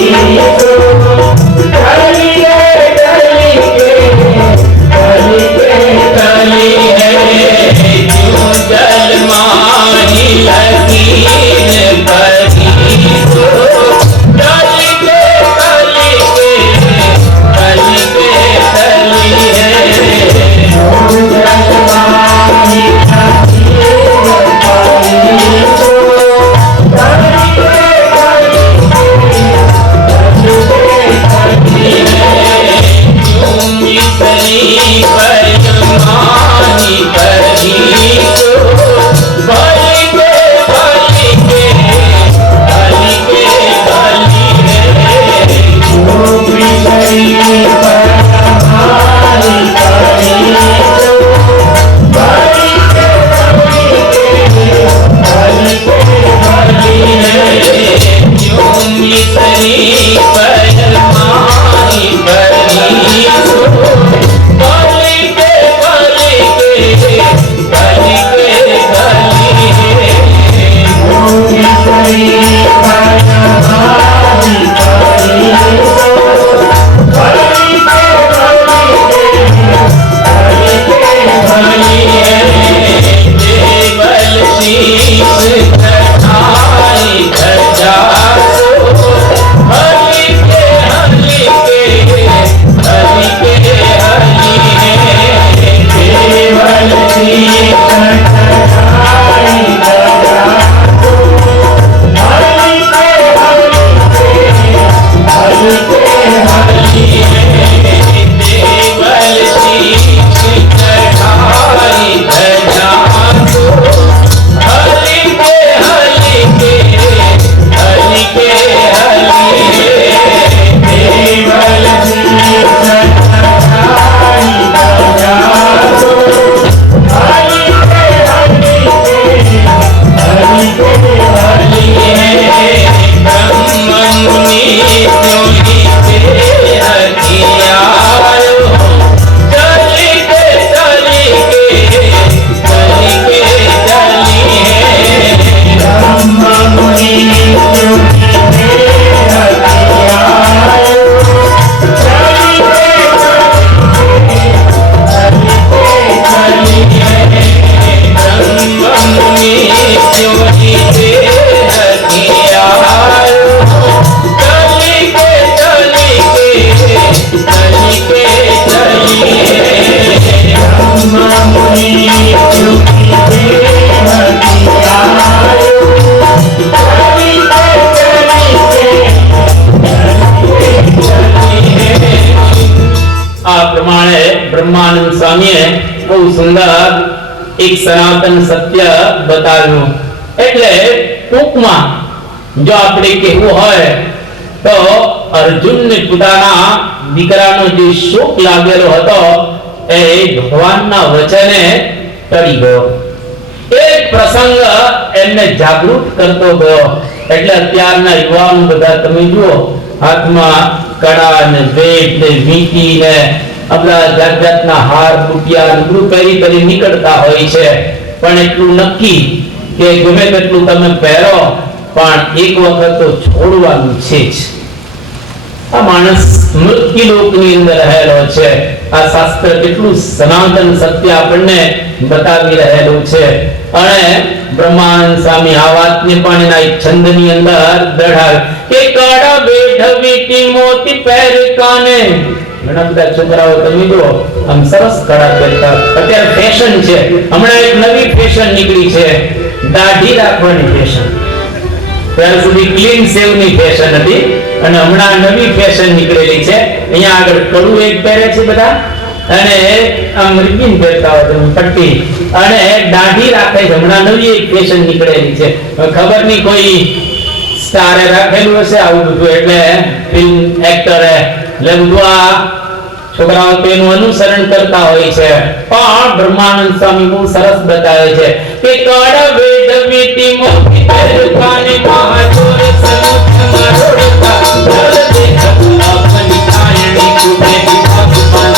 परिसो टली है जल माही लकीर परिसो ब्रह्मानंद स्वामी बहुत सुंदर एक सनातन सत्य बताव्યું। એટલે ટૂંકમાં જો આપણે કહેવું હોય તો અર્જુનને પોતાના દીકરાનો જે શોક લાગેલો હતો એ ભગવાનના વચને ટળી ગયો। એક પ્રસંગ એમને જાગૃત કરતો ગયો। એટલે અત્યારના યુવાનો બધા તમે જુઓ હાથમાં કડા ને વેટ ને વીંટી ને આપણા જાત જાતના હાર બુટિયા બધું પહેરી નીકળતા હોય છે। પણ એટલું નક્કી કે ગમે તેટલું તમે પહેરો પણ એક વખત તો છોડવાનું છે જ। આ માણસ મૃત્યુલોકની અંદર રહેલો છે। આ શાસ્ત્ર કેટલું સનાતન સત્ય આપણને બતાવી રહેલું છે। અને બ્રહ્માનંદ સ્વામી આ વાતને પણ એના એક છંદની અંદર દઢાવે કે કાળા બેઠ વીટી મોતી પહેર કાને। ઘણા બધા છોકરાઓ તમે જો આમ સરસ કડા પહેરતા અત્યારે ફેશન છે। હમણાં એક નવી ફેશન નીકળી છે દાઢી રાખવાની ફેશન। ત્યાર સુધી ક્લીન શેવ ની ફેશન હતી અને હમણાં નવી ફેશન નીકળેલી છે। અહીંયા આગળ કડું એક પહેરે છે બધા અને આમ રીબીન પહેરતા હોય છે પટ્ટી, અને દાઢી રાખે છે. હમણાં નવી એક ફેશન નીકળેલી છે, ખબર નહીં કોઈ સ્ટારે રાખેલું હશે આવું બધું, એટલે ફિલ્મ એક્ટરે, એટલે બધું આ છોકરાઓ તેનું અનુસરણ કરતા હોય છે. પણ બ્રહ્માનંદ સ્વામી બહુ સરસ બતાવે છે કે કડવે દમિતી મોતી કાને મહાચોર સમુખ મરોડતા ધરતે આપની કાયણી કુબે ભગવાન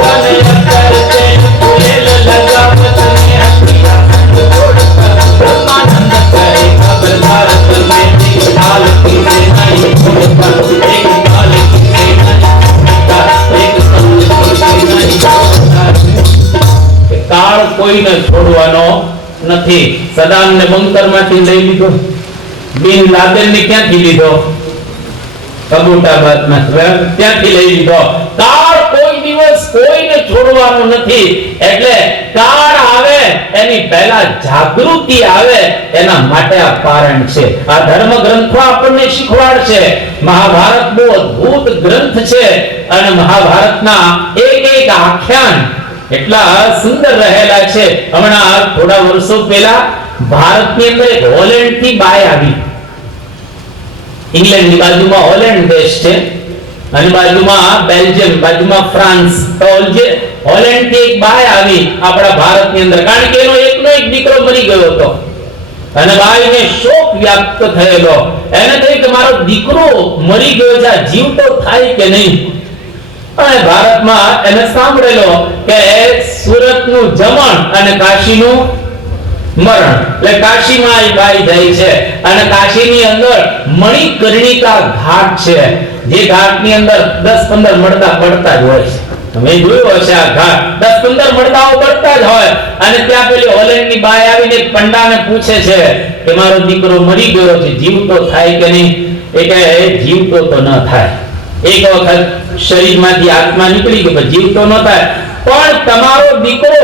કાને કરતે ફૂલ લગાવત ને હસ્તિયા છોડતા બ્રહ્માનંદ કરે ખબર ભારત में एक काल की सेना ही छोड़ता एक काल की सेना કાળ કોઈને છોડવાનો નથી. સદામને બંકરમાંથી લઈ લીધો, બિન લાદેનને ક્યાંથી લીધો? કબૂટાબાદમાંથી, ત્યાંથી લઈ લીધો. કાળ કોઈ દિવસ કોઈને છોડવાનો નથી. એટલે કાળ આવે એની પહેલા જાગૃતિ આવે, એના માટે આ પારણ છે. આ ધર્મ ગ્રંથો આપણને શીખવાડશે. મહાભારત બહુ અદ્ભુત ગ્રંથ છે, અને મહાભારતના એક એક આખ્યાન એટલા સુંદર રહેલા છે. હમણાં થોડા વર્ષો પહેલા ભારતની અંદર એક હોલેન્ડ થી બાય આવી. ઇંગ્લેન્ડની બાજુમાં હોલેન્ડ દેશ છે, અને બાજુમાં બેલ્જિયમ, બાજુમાં ફ્રાન્સ. તો જે હોલેન્ડ થી એક બાય આવી આપણા ભારતની અંદર, કારણ કે એનો એકનો એક દીકરો મરી ગયો હતો, અને બાઈને શોક વ્યાપ્ત થયેલો. એને કહ્યું કે મારો દીકરો મરી ગયો છે, જીવતો થાય કે નહીં? અને ભારતમાં એને સાંભળેલો કે સુરતનું જમણ અને કાશીનું મરણ. એટલે કાશીમાં એ બાઈ જાય છે, અને કાશીની અંદર મણિકર્ણિકા ઘાટ છે, જે ઘાટની અંદર 10-15 મળદા પડતા જ હોય છે. તમે જોયું હશે આ ઘાટ 10-15 મળદાઓ પડતા જ હોય. અને ત્યાં પેલી હોલેન્ડની બાઈ આવીને પંડાને પૂછે છે કે મારો દીકરો મરી ગયો છે, જીવતો થાય કે નહીં? એ કહે જીવતો તો ન થાય. એક વખત શરીરમાંથી આત્મા નીકળી ગઈ, જીવતો ન થાય. પણ તમારો દીકરો,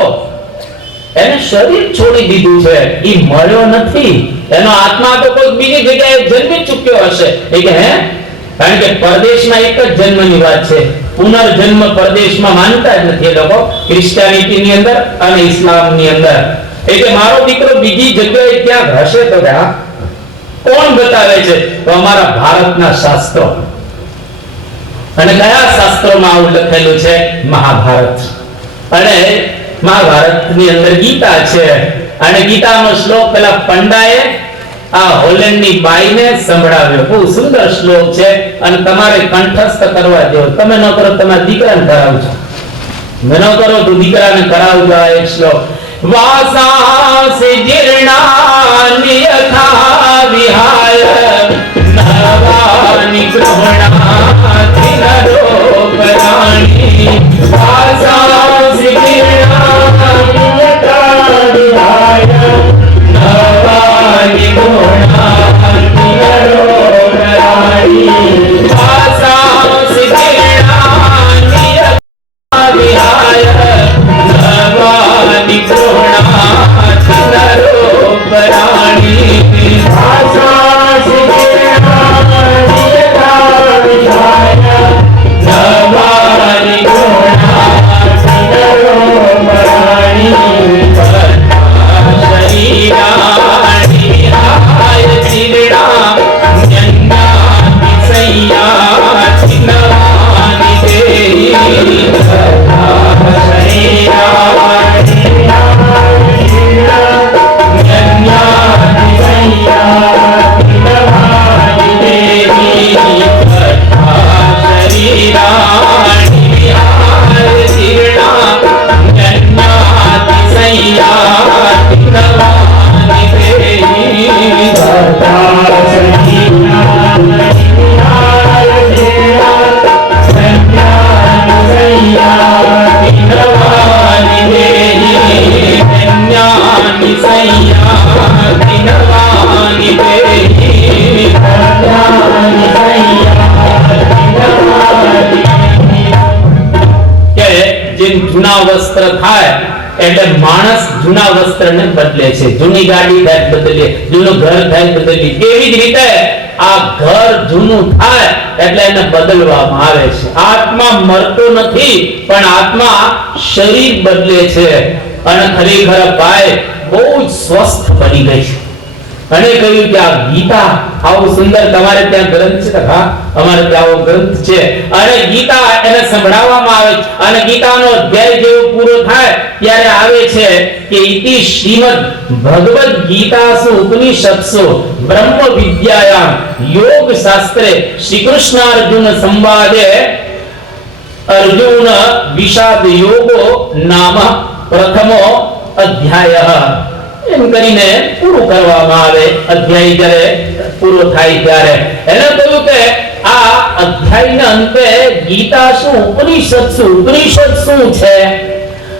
એને શરીર છોડી દીધું છે, એ મળ્યો નથી. એનો આત્મા તો કોઈ બીજી જગ્યાએ જન્મી ચૂક્યો હશે. એ કે હે, કારણ કે પરદેશમાં એક જ જન્મની વાત છે, પુનર્જન્મ પરદેશમાં માનતા જ નથી એ લોકો, ક્રિશ્ચિયાનિટીની અંદર અને ઇસ્લામની અંદર. એટલે મારો દીકરો બીજી જગ્યાએ ક્યાંક હશે. તો કે હા, કોણ બતાવે છે? તો અમારા ભારતના શાસ્ત્રો. અને કયા શાસ્ત્રોમાં આવું લખેલું છે? મહાભારત. અને મહાભારતની અંદર ગીતા છે, અને ગીતાનો શ્લોક પેલા પંડાએ આ હોલેન્ડની બાઈને સંભળાવ્યો. બહુ સુંદર શ્લોક છે, અને તમારે કંઠસ્થ કરવા જેવો. તમે ન કરો, તમારા દીકરાને કરાવજો. ન કરો તો દીકરાને કરાવજો. આ એક શ્લોક. વાસાંસि જીર્ણાનિ યથા વિહાય નવાનિ ગૃહણાતિ નરોપરાણિ. વાસાંસि જીર્ણાનિ યથા વિહાય નવાનિ ગૃહણાતિ નરોપરાણિ. વાસાંસि જીર્ણાનિ યથા વિહાય નવાનિ ગૃહણાતિ નરોપરાણિ. જૂના વસ્ત્ર થાય એટલે માણસ જૂના વસ્ત્રને બદલે છે. જૂની ગાડી થાય બદલે, જૂનું ઘર થાય બદલે. એવી જ રીતે આ ઘર જૂનું થાય એટલે એને બદલવામાં આવે છે. આત્મા મરતો નથી, પણ આત્મા શરીર બદલે છે. અને ખરેખર ભાઈ બહુ જ સ્વસ્થ બની ગઈ છે. અને કહ્યું કે આ ગીતા આવું સુંદર તમારે ત્યાં ગ્રંથ છે. હા, અમારે ત્યાં આવો ગ્રંથ છે. અને ગીતા એને સંભળાવવામાં આવે છે. અને ગીતાનો અધ્યાય જેવો પૂરો થાય ત્યારે આવે છે કે ઇતિ શ્રીમદ ભગવદ ગીતાસુ ઉપનિષત્સુ બ્રહ્મ વિદ્યાયામ યોગ શાસ્ત્રે શ્રી કૃષ્ણ અર્જુન સંવાદે અર્જુન વિષાદ યોગો નામ પ્રથમો અધ્યાય એમ કરીને પૂરું કરવામાં આવે. અધ્યાય જ્યારે પૂરો થાય ત્યારે એને કહ્યું કે આ અધ્યાયના અંતે ગીતા શું, ઉપનિષદ શું છે?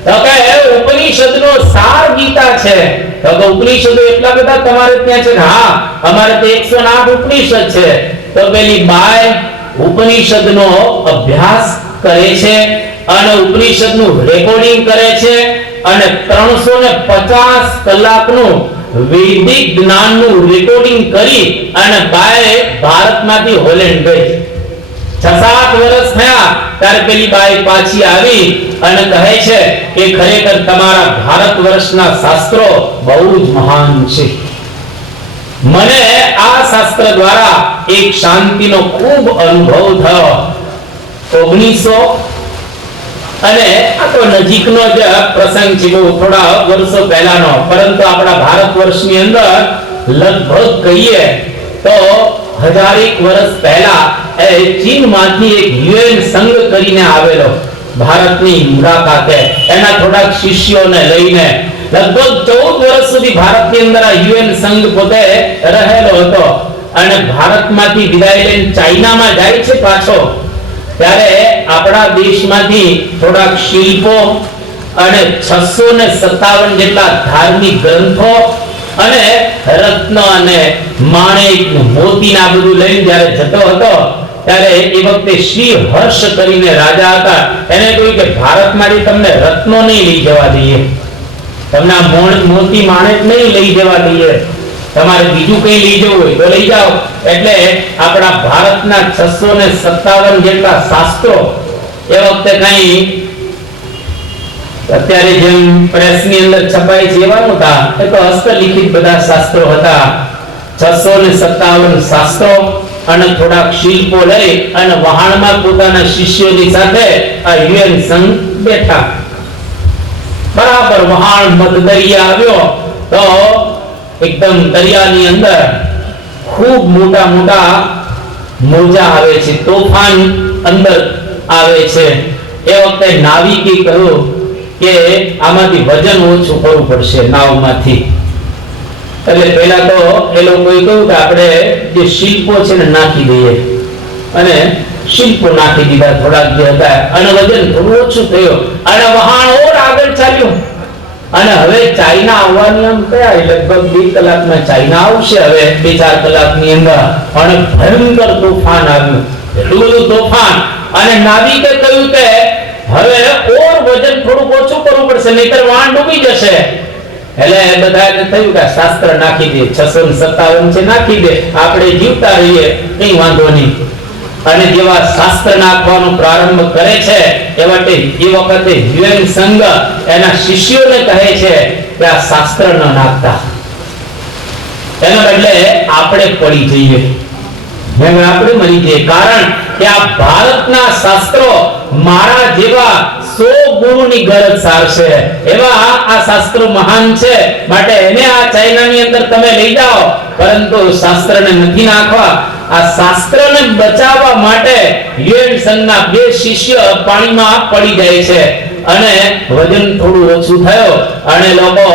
તો કે ઉપનિષદનો સાર ગીતા છે. તો કે ઉપનિષદો એટલા બધા તમારે ત્યાં છે? હા, અમારે ત્યાં 108 ઉપનિષદ છે. તો પેલી બાય ઉપનિષદનો અભ્યાસ કરે છે અને ઉપનિષદનું રેકોર્ડિંગ કરે છે અને 350 કલાકનું વૈદિક જ્ઞાનનું રેકોર્ડિંગ કરી અને બાય ભારતમાંથી હોલેન્ડ ગઈ. 6-7 વર્ષ થયા ત્યારે પેલી બાઈ પાછી આવી અને કહે છે કે ખરેખર તમારા ભારત વર્ષના શાસ્ત્રો બહુ જ મહાન છે. મને આ શાસ્ત્ર દ્વારા એક શાંતિનો ખૂબ અનુભવ થયો. 1900 અને આ તો નજીકનો જ પ્રસંગ છે, બહુ થોડા વર્ષો પહેલાનો, પરંતુ આપણા ભારત વર્ષની અંદર લગભગ કહીએ તો 1000 વર્ષ પહેલા ચીનમાંથી એક યુએન સંઘ કરીને આવેલો ભારતની મુલાકાતે એના થોડાક શિષ્યોને લઈને લગભગ 14 વર્ષ સુધી ભારતની અંદર આ યુએન સંઘ પોતે રહેલો હતો. અને ભારતમાંથી વિદાય લઈને ચાઇનામાં જાય છે પાછો, ત્યારે આપણા દેશમાંથી થોડાક શિલ્પો અને 657 જેટલા ધાર્મિક ગ્રંથો અને રત્ન અને માણેક મોતીના બધું લઈને જ્યારે જતો હતો ત્યારે એ વખતે શ્રી હર્ષ કરીને રાજા હતા. એને કહ્યું કે ભારતમાંથી તમને રત્નો નહીં લઈ જવા દઈએ, તમને આ મોતી માણેક નહીં લઈ જવા દઈએ, તમારે બીજું કઈ લઈ જવું હોય તો લઈ જાઓ. એટલે આપણા ભારતના 657 જેટલા શાસ્ત્રો એ વખતે કઈ અત્યારે જેમ પ્રેસની અંદર છપાય છે એવા નહોતા, એ તો હસ્તલિખિત બધા શાસ્ત્રો હતા. 657 શાસ્ત્રો અને થોડાક શિલ્પો લઈ અને વહાણમાં પોતાના શિષ્યોની સાથે આ યુએન સંઘ બેઠા. બરાબર વહાણ મધ દરિયા આવ્યો તો એકદમ દરિયાની અંદર ખૂબ મોટા મોટા મોજા આવે છે, તોફાન અંદર આવે છે. એ વખતે નાવિકે કહ્યું કે આમાંથી વજન ઓછું કરવું પડશે નાવમાંથી. એટલે પહેલા તો એ લોકોએ કહ્યું કે આપણે જે શિલ્પો છે ને નાખી દઈએ, અને શિલ્પો નાખી દીધા થોડાક જે હતા અને વજન થોડું ઓછું થયું અને વહાણ ઓર આગળ ચાલ્યું. અને હવે ચાઇના આવવાની આમ કયા લગભગ 2 કલાકમાં ચાઇના આવશે. હવે 2-4 કલાકની અંદર અને ભયંકર તોફાન આવ્યું, એટલું બધું તોફાન. અને નાવિકે કહ્યું કે હવે ઓર વજન થોડું ઓછું કરવું પડશે, નહીતર વાહન ડૂબી જશે. એટલે બધાને થયું કે શાસ્ત્ર નાખી દે, 657 છે નાખી દે, આપણે જીવતા રહીએ, કઈ વાંધો નહીં. અને જેવા શાસ્ત્ર નાખવાનો પ્રારંભ કરે છે એ વખતે યુએન સંઘ એના શિષ્યોને કહે છે કે આ શાસ્ત્ર ન નાખતા, એના બદલે આપણે પડી જઈએ, આપણે મરી જઈએ. કારણ કે આ ભારતના શાસ્ત્રો મારા જેવા 100 ગુરુની ગરજ સારશે એવા આ શાસ્ત્રો મહાન છે. માટે એને આ ચાઇનાની અંદર તમે લઈ જાઓ, પરંતુ શાસ્ત્રને નથી નાખવા. આ શાસ્ત્રને બચાવવા માટે યુએન સંઘના 2 શિષ્ય પાણીમાં પડી જાય છે અને વજન થોડું ઓછું થયું અને લોકો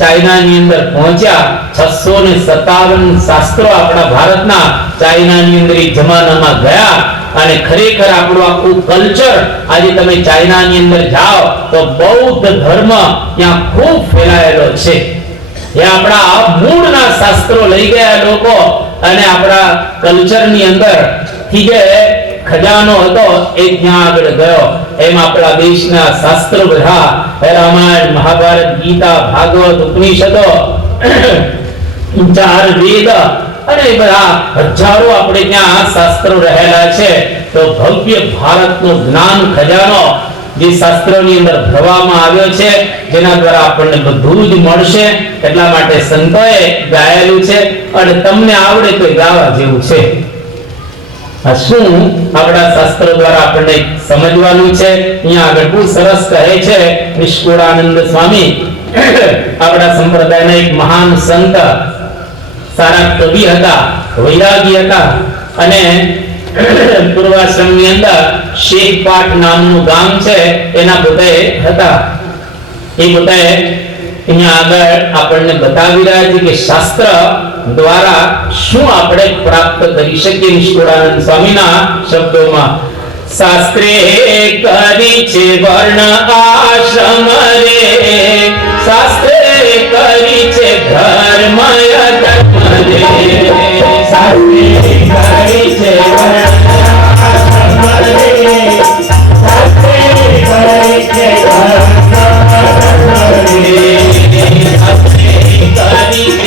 ચાઇનાની અંદર પહોંચ્યા. 657 શાસ્ત્રો આપણા ભારતના ચાઇનાની અંદર એક જમાનામાં ગયા. અને ખરેખર આપણું આખું કલ્ચર આજે તમે ચાઇનાની અંદર જાઓ તો બૌદ્ધ ધર્મ ત્યાં ખૂબ ફેલાયેલો છે. એ આપણા મૂળના શાસ્ત્રો લઈ ગયા લોકો અને આપણા કલ્ચરની અંદર થી જે ખજાનો હતો એ ત્યાં આગળ ગયો. એમ આપણા દેશના શાસ્ત્રો બધા રામાયણ, મહાભારત, ગીતા, ભાગવત, ઉપનિષદો, 4 વેદ અને બધા હજારો આપણે ત્યાં શાસ્ત્રો રહેલા છે. તો ભવ્ય ભારતનું જ્ઞાન ખજાનો જે શાસ્ત્રોની અંદર ભરવામાં આવ્યો છે, જેના દ્વારા આપણને બધું જ મળશે. એટલા માટે સંતોએ ગાયેલું છે અને તમને આવડે તો ગાવા જેવું છે. આ શું આપણા શાસ્ત્રો દ્વારા આપણને સમજવાનું છે? અહીંયા આગળ બહુ સરસ કહે છે નિષ્કુળાનંદ સ્વામી, આપણા સંપ્રદાયના એક મહાન સંત, સારા કવિ હતા, વૈરાગી હતા, અને પૂર્વાશ્રમની અંદર શેખપાટ નામનું ગામ છે, એના પોતે હતા. એ પોતે અહીંયા આગળ આપણને બતાવી રહ્યા છે કે શાસ્ત્ર દ્વારા શું આપણે પ્રાપ્ત કરી શકીએ. નિષ્કુળાનંદ સ્વામીના શબ્દોમાં, શાસ્ત્રે કરી છે વર્ણ આશ્રમ રે, શાસ્ત્રે કરી છે ધર્મ અધર્મ રે, શાસ્ત્રે કરી છે વર્ણ આશ્રમ રે, શાસ્ત્રે કરી છે ધર્મ અધર્મ રે, શાસ્ત્રે કરી છે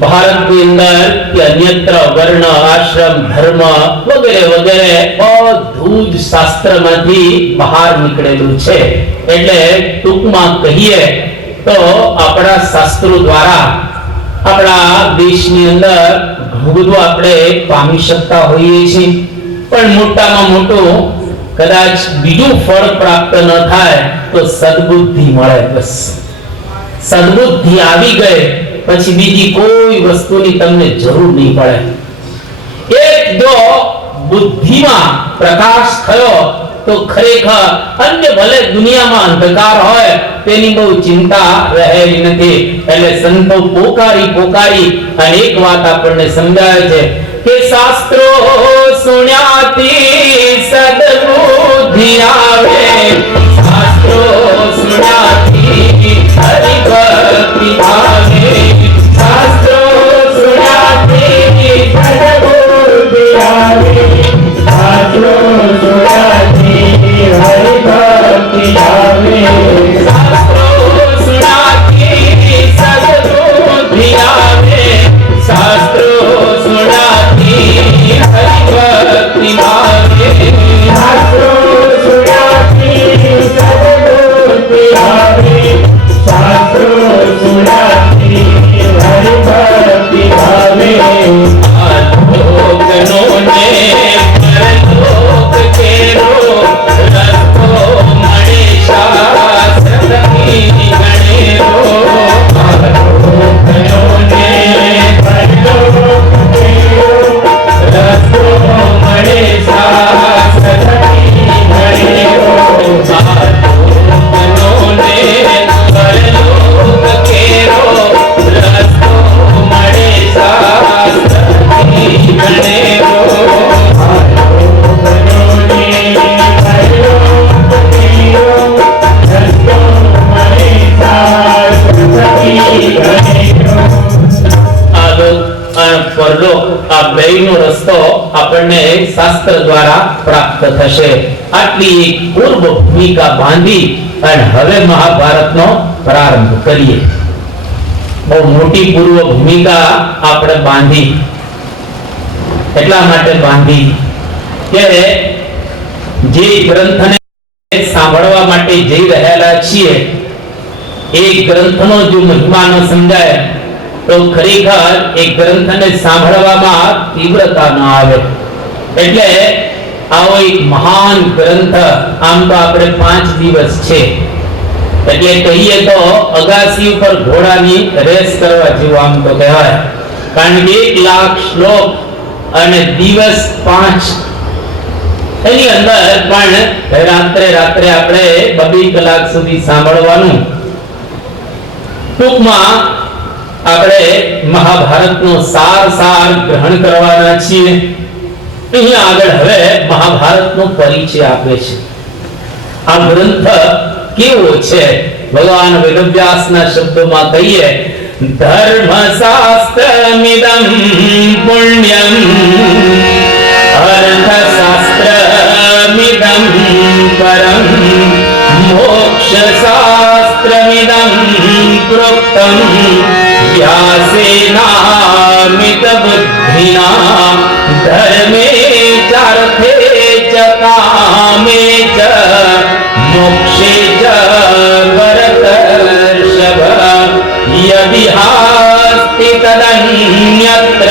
ભારતની અંદર કે અન્યત્ર વર્ણ આશ્રમ ધર્મ વગેરે વગેરે બધું જ શાસ્ત્રમાંથી બહાર નીકળેલું છે. એટલે ટૂંકમાં કહીએ તો આપણા શાસ્ત્રો દ્વારા આપણા દેશની અંદર ઘણું બધું આપણે પામી શકતા હોઈએ છીએ, પણ મોટામાં મોટું કદાચ બીજું ફળ પ્રાપ્ત ન થાય તો સદબુદ્ધિ મળે. બસ સદબુદ્ધિ આવી ગઈ પછી બીજી કોઈ વસ્તુની તમને જરૂર નહીં પડે. એક જો બુદ્ધિમાં પ્રકાશ થયો તો ખરેખર અન્ય ભલે દુનિયામાં અંધકાર હોય તેની બહુ ચિંતા રહેલી નથી. એટલે સંતો પોકારી અને એક વાત આપણને સમજાવે છે કે શાસ્ત્રો સુણ્યાથી સદબુદ્ધિ આવે, શાસ્ત્રો સુણ્યાથી હરિ ભક્તિ આવે, શાસ્ત્રો સુણ્યાથી સદબુદ્ધિ આવે, શાસ્ત્રો સુણ્યાથી હરિ ભક્તિ આવે, શાસ્ત્રો સુણ્યાથી સદબુદ્ધિ આવે, શાસ્ત્રો સુણ્યાથી હરિ ભક્તિ આવે, શાસ્ત્રો સુણ્યાથી સદબુદ્ધિ રસ્તો આપણને શાસ્ત્ર દ્વારા પ્રાપ્ત થશે. આટલી એક પૂર્વ ભૂમિકા બાંધી અને હવે મહાભારતનો પ્રારંભ કરીએ. બહુ મોટી પૂર્વ ભૂમિકા આપણે બાંધી. એટલા માટે બાંધી કે જે ગ્રંથને સાંભળવા માટે જઈ રહેલા છીએ એ ગ્રંથનો જો મહિમા ન સમજાય તો ખરેખર એ ગ્રંથને સાંભળવામાં તીવ્રતા ન આવે. એટલે આવો એક મહાન ગ્રંથ, આમ તો આપણે 5 દિવસ છે એટલે કહીએ તો અગાસી ઉપર ઘોડાની રેસ કરવા જેવું આમ તો કહેવાય. કારણ કે 1 લાખ શ્લોક અને દિવસ 5, એની અંદર પણ રાત્રે આપણે 2 કલાક સુધી સાંભળવાનું. ટૂંકમાં આપણે મહાભારતનો સાર ગ્રહણ કરવાના છીએ. અહીંયા આગળ હવે મહાભારતનો પરિચય આપે છે. આ ગ્રંથ કેવો છે? ભગવાન વેદવ્યાસના શબ્દોમાં કહીએ, ધર્મ શાસ્ત્રમિદં પુણ્યમ અર્થ શાસ્ત્રમિદં પરમ મોક્ષ શાસ્ત્રમિદં પ્રોક્તમ વ્યાસેનામિત બુદ્ધિના ધર્મે ચાર્થે ચ કામે ચ મોક્ષે ચ ભરતર્ષભ યદિ હાસ્તિ તદન્યત્ર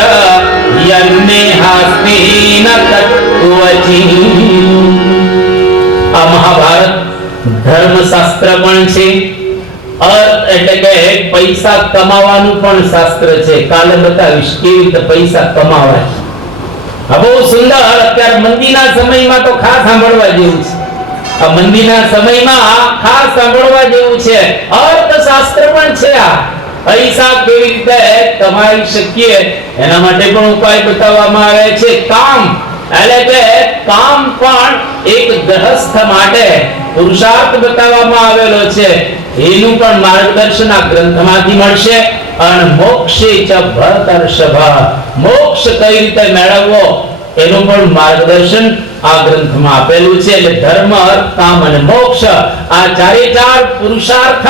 યન્નેહાસ્તિ ન તત્વચિ. આ મહાભારત ધર્મશાસ્ત્ર પણ છે, અર્થ એટલે કે પૈસા કમાવાનું પણ શાસ્ત્ર છે. કાલે બતાવીશ કેવી રીતે પૈસા કમાવાય. આ બહુ સુંદર. અત્યારે મંદીના સમયમાં તો ખાસ સાંભળવા જેવું છે. આ મંદીના સમયમાં ખાસ સાંભળવા જેવું છે. અર્થશાસ્ત્ર પણ છે. આ પૈસા કેવી રીતે કમાઈ શકીએ એના માટે પણ ઉપાય બતાવવામાં આવે છે. કામ એટલે કે કામ પણ એક ગ્રહસ્થ માટે પુરુષાર્થ બતાવવામાં આવેલો છે. એનું પણ માર્ગદર્શન આ ગ્રંથમાંથી મળશે. અને મોક્ષે ચ ભરતર્ષભ, મોક્ષ કઈ રીતે મેળવવો એનું પણ માર્ગદર્શન આ ગ્રંથમાં આપેલું છે. એટલે ધર્મ, અર્થ, કામ અને મોક્ષ, આ 4 પુરુષાર્થ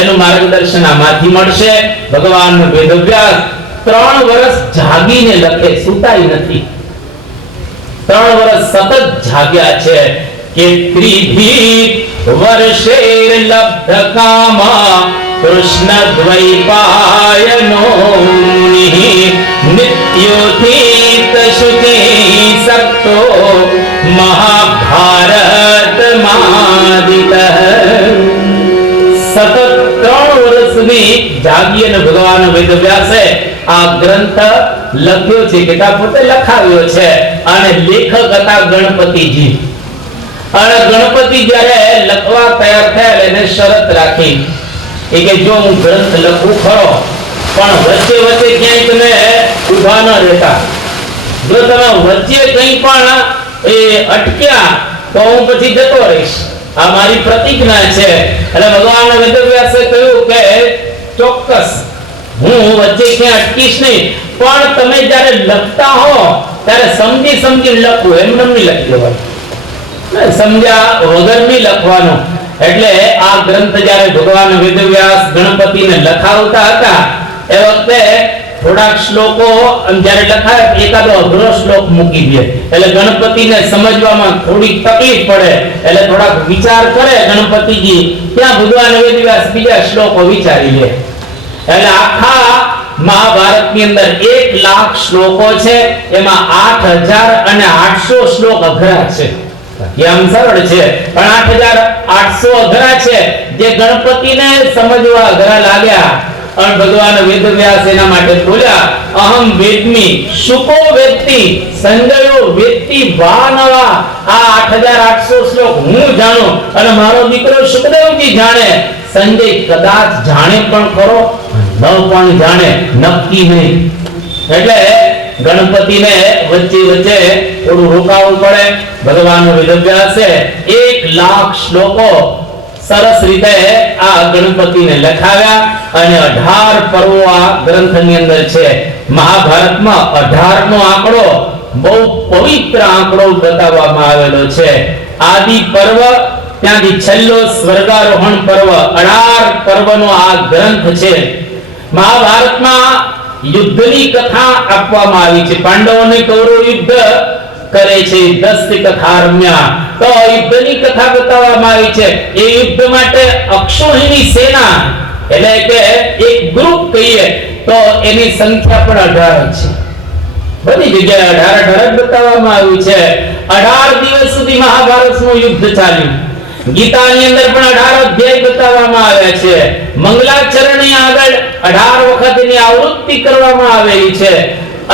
એનું માર્ગદર્શન આમાંથી મળશે. ભગવાન વેદવ્યાસ 3 વર્ષ જાગીને લખે, સુતાઈ નથી. 3 વર્ષ સતત જાગ્યા છે. કે ત્રિભી વર્ષેર લબ્ધ કામા કૃષ્ણ દ્વૈપાયનો નિત્યોથિત શુચિ સક્તો મહાભારત માદિત. સતત 3 વર્ષ સુધી જાગી અને ભગવાન વેદવ્યાસે આ ગ્રંથ લખ્યો છે. કે પોતે લખાવ્યો છે. અને લેખક હતા ગણપતિજી. અને ગણપતિ જ્યારે લખવા તૈયાર થયા એને શરત રાખી કે જો હું ગ્રંથ લખું ખરો પણ વચ્ચે ક્યાંય તમે ઊભા ન રહેતા. જો તમે વચ્ચે કંઈ પણ એ અટક્યા તો હું પછી જતો રહીશ. આ મારી પ્રતિજ્ઞા છે. એટલે ભગવાન વેદવ્યાસે કહ્યું કે ચોક્કસ હું વચ્ચે ક્યાં અટકીશ નહીં, પણ તમે જ્યારે લખતા હો ત્યારે સમજી લખવું, એમને નહીં લખી લેવાનું, સમજ્યા વગર નહીં લખવાનું. એટલે આ ગ્રંથ જ્યારે ભગવાન વેદવ્યાસ ગણપતિને લખાવતા હતા એ વખતે થોડાક શ્લોકો જ્યારે લખાય એકાદો અઘરો શ્લોક મૂકી દે. એટલે ગણપતિને સમજવામાં થોડી તકલીફ પડે. એટલે થોડાક વિચાર કરે ગણપતિજી, ત્યાં ભગવાન વેદવ્યાસ બીજા શ્લોકો વિચારી લે. એટલે આખા મહાભારતની અંદર 1 લાખ શ્લોકો છે. એમાં 8800 શ્લોક અઘરા છે. આમ સરળ છે પણ 8800 અઘરા છે જે ગણપતિને સમજવા અઘરા લાગ્યા. અને ભગવાન વેદવ્યાસ એના માટે બોલ્યા, અહમ વેદમી શુકો વેદતી સંજયો વેદતી વાનવા. આ 8800 શ્લોક હું જાણું અને મારો દીકરો સુખદેવજી જાણે. સંજય કદાચ જાણે પણ ખરો, ન પણ જાણે, નક્કી નહીં. એટલે ગણપતિને વચ્ચે થોડું રોકાવું પડે. ભગવાન વેદવ્યાસે 1 લાખ શ્લોકો સરસ રીતે આ ગણપતિને લખાવ્યા. અને 18 પર્વો આ ગ્રંથની અંદર છે. મહાભારતમાં 18 નો આંકડો બહુ પવિત્ર આંકડો બતાવવામાં આવેલો છે. આદિ પર્વ ત્યાંથી છેલ્લો સ્વર્ગારોહણ પર્વ 18 પર્વનો આ ગ્રંથ છે. મહાભારતમાં યુદ્ધની કથા આપવામાં આવી છે. પાંડવોને કૌરવ યુદ્ધ કરે છે, 10 કથા રમ્યા, તો યુદ્ધની કથા બતાવવામાં આવી છે. એ યુદ્ધ માટે અક્ષોહિણી સેના એટલે કે એક ગ્રુપ કહીએ તો એની સંખ્યા પણ 18 છે. બધી જગ્યાએ 18 બતાવવામાં આવ્યું છે. 18 દિવસ સુધી મહાભારતનું યુદ્ધ ચાલ્યું. ગીતાની અંદર પણ 18 અધ્યાય બતાવવામાં આવ્યા છે. મંગલાચરણની આગળ 18 વખત એની આવૃત્તિ કરવામાં આવેલી છે.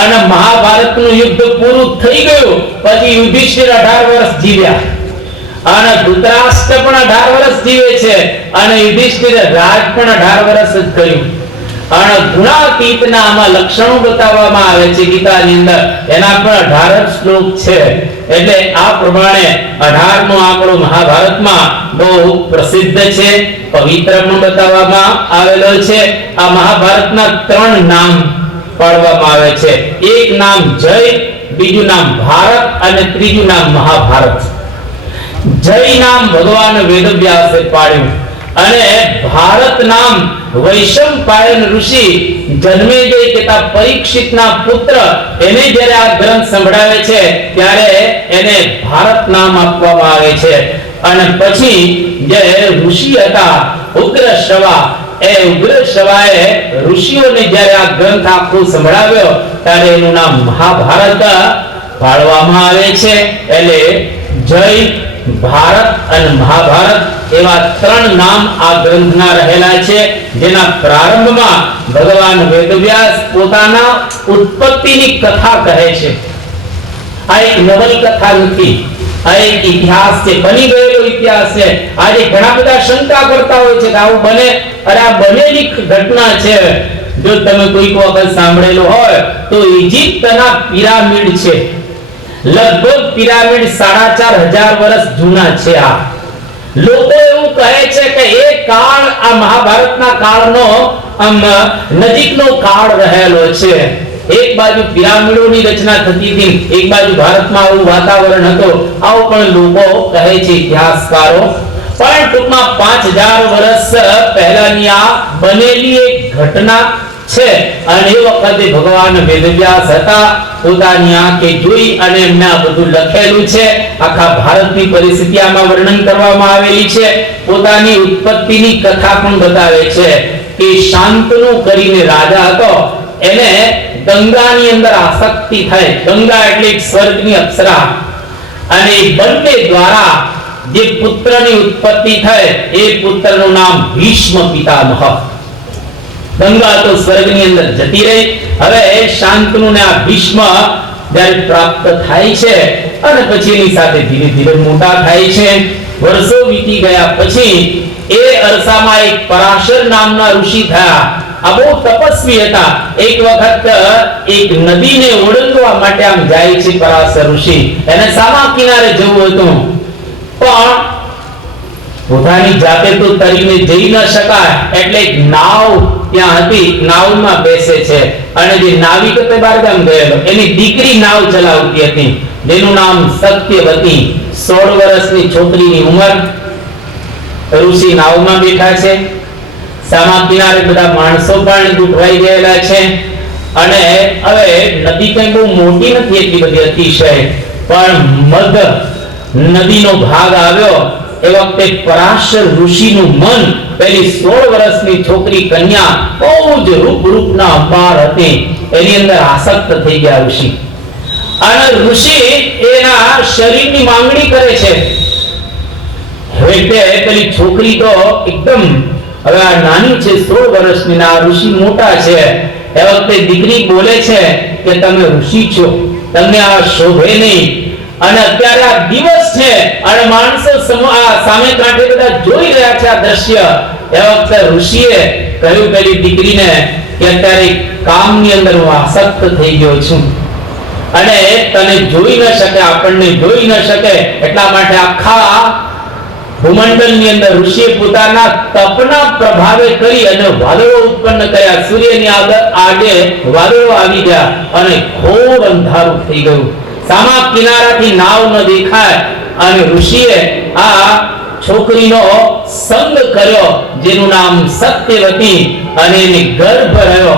અને મહાભારતનું યુદ્ધ પૂરું થઈ ગયું પછી યુધિષ્ઠિર 18 વર્ષ જીવ્યા અને ધૃતરાષ્ટ્ર પણ 18 વર્ષ જીવે છે અને યુધિષ્ઠિર રાજ પણ 18 વર્ષ જ કર્યું. અને ગુણાતીતના આમાં લક્ષણો બતાવવામાં આવે છે ગીતાની અંદર, એના પણ 18 શ્લોક છે. એટલે આ પ્રમાણે 18 નો આંકડો મહાભારતમાં બહુ પ્રસિદ્ધ છે, પવિત્ર પણ બતાવવામાં આવેલો છે. આ મહાભારતના 3 નામ પાડવામાં આવે છે. એક નામ જય, બીજું નામ ભારત અને ત્રીજું નામ મહાભારત. જય નામ ભગવાન વેદવ્યાસે પાડ્યું અને ભારત નામ વૈશંપાયન ઋષિ જન્મેજય કહેતા પરીક્ષિતના પુત્ર એને જ્યારે આ ગ્રંથ સંભળાવે છે ત્યારે એને ભારત નામ આપવામાં આવે છે. અને પછી જે ઋષિ હતા ઉગ્રશ્રવા, એ ઉગ્રશ્રવાએ ઋષિઓને જ્યારે આ ગ્રંથ આખો સંભળાવ્યો ત્યારે એનું નામ મહાભારત પાડવામાં આવે છે. એટલે જય, ભારત અને મહાભારત એવા 3 નામ આ ગ્રંથના રહેલા છે, જેના પ્રારંભમાં ભગવાન વેદવ્યાસ પોતાના ઉત્પત્તિની કથા કહે છે. આ એક નવલી કથા નથી, આ એક ઇતિહાસ છે, બની ગયેલો ઇતિહાસ છે. આજે ઘણા બધા શંકા કરતા હોય છે કે આવું બને, અરે આ બનેલી ઘટના છે. જો તમે કોઈક વખત સાંભળેલું હોય તો ઇજિપ્તના પિરામિડ છે, લગભગ પિરામિડ 4500 વર્ષ જૂના છે. આ લોકો એવું કહે છે કે એ કાળ આ મહાભારતના કાળનો નજીકનો કાળ રહેલો છે. એક બાજુ પિરામિડોની રચના થતી હતી, એક બાજુ ભારતમાં આવું વાતાવરણ હતું, આવું પણ લોકો કહે છે ઇતિહાસકારો. પણ ટૂંકમાં 5000 વર્ષ પહેલાની આ બનેલી એક ઘટના છે. અને એ વખતે ભગવાન વેદવ્યાસ હતા, પોતાની આંખે જોઈ અને એમને આ બધું લખેલું છે. આખા ભારતની પરિસ્થિતિ આમાં વર્ણન કરવામાં આવેલી છે. પોતાની ઉત્પત્તિની કથા પણ બતાવે છે કે શાંતનુ કરીને રાજા હતો, એને ગંગાની અંદર આસક્તિ થઈ. ગંગા એટલે એક સ્વર્ગની અપ્સરા, અને એ બંને દ્વારા જે પુત્રની ઉત્પત્તિ થઈ એ પુત્રનું નામ ભીષ્મ પિતામહ. ગંગા તો સ્વર્ગની અંદર જતી રહી. હવે શાંતનુ ને આ ભીષ્મ જ્યારે પ્રાપ્ત થાય છે અને પછી એની સાથે ધીરે ધીરે મોટા થાય છે. વર્ષો વીતી ગયા પછી એ અરસામાં એક પરાશર નામના ઋષિ થયા. આ બહુ તપસ્વી હતા. એક વખત એક નદીને ઓળંગવા માટે આમ જાય છે પરાશર ઋષિ. એને સામા કિનારે જવું હતું, પણ પોતાની જાતે તો તરીને જઈ ન શકાય, એટલે એક નાવ ત્યાં હતી, નાવમાં બેસે છે. અને જે નાવિક હતો બહારગામ ગયેલો, એની દીકરી નાવ ચલાવતી હતી, જેનું નામ સત્યવતી. 16 વર્ષની છોકરીની ઉંમર. ઋષિ નાવમાં બેઠા છે, સામા કિનારે બધા માણસો પણ ગોઠવાઈ ગયેલા છે. અને હવે નદી કઈ બહુ મોટી નથી, એટલી બધી અતિશય, પણ મધ નદીનો ભાગ આવ્યો એ વખતે પરાશર ઋષિનું મન પેલી 16 વર્ષની છોકરી કન્યા બહુ જ રૂપના અપાર હતી, એની અંદર આસક્ત થઈ ગયા ઋષિ. અને ઋષિ એના શરીરની માંગણી કરે છે. એટલે પેલી છોકરી તો એકદમ, હવે આ નાની છે 16 વર્ષની, આ ઋષિ મોટા છે. એ વખતે દીકરી બોલે છે કે તમે ઋષિ છો, તમને આ શોભે નહીં, અને અત્યારે આ દિવસ છે અને માણસો સામે કાંઠે બધા જોઈ રહ્યા છે આ દ્રશ્ય. એ વખતે ઋષિએ કહ્યું પેલી દીકરીને કે અત્યારે કામની અંદર હું આસક્ત થઈ ગયો છું અને તને જોઈ ન શકે, આપણને જોઈ ન શકે, એટલા માટે આખા ભૂમંડળની અંદર ઋષિએ પોતાના તપના પ્રભાવે કરી અને વાદળો ઉત્પન્ન કર્યા. સૂર્યની આગે વાદળો આવી ગયા અને ઘોર અંધારું થઈ ગયું. સામા કિનારાથી નાવ ન દેખાય અને ઋષિએ આ છોકરીનો સંગ કર્યો જેનું નામ સત્યવતી અને એને ગર્ભ રહ્યો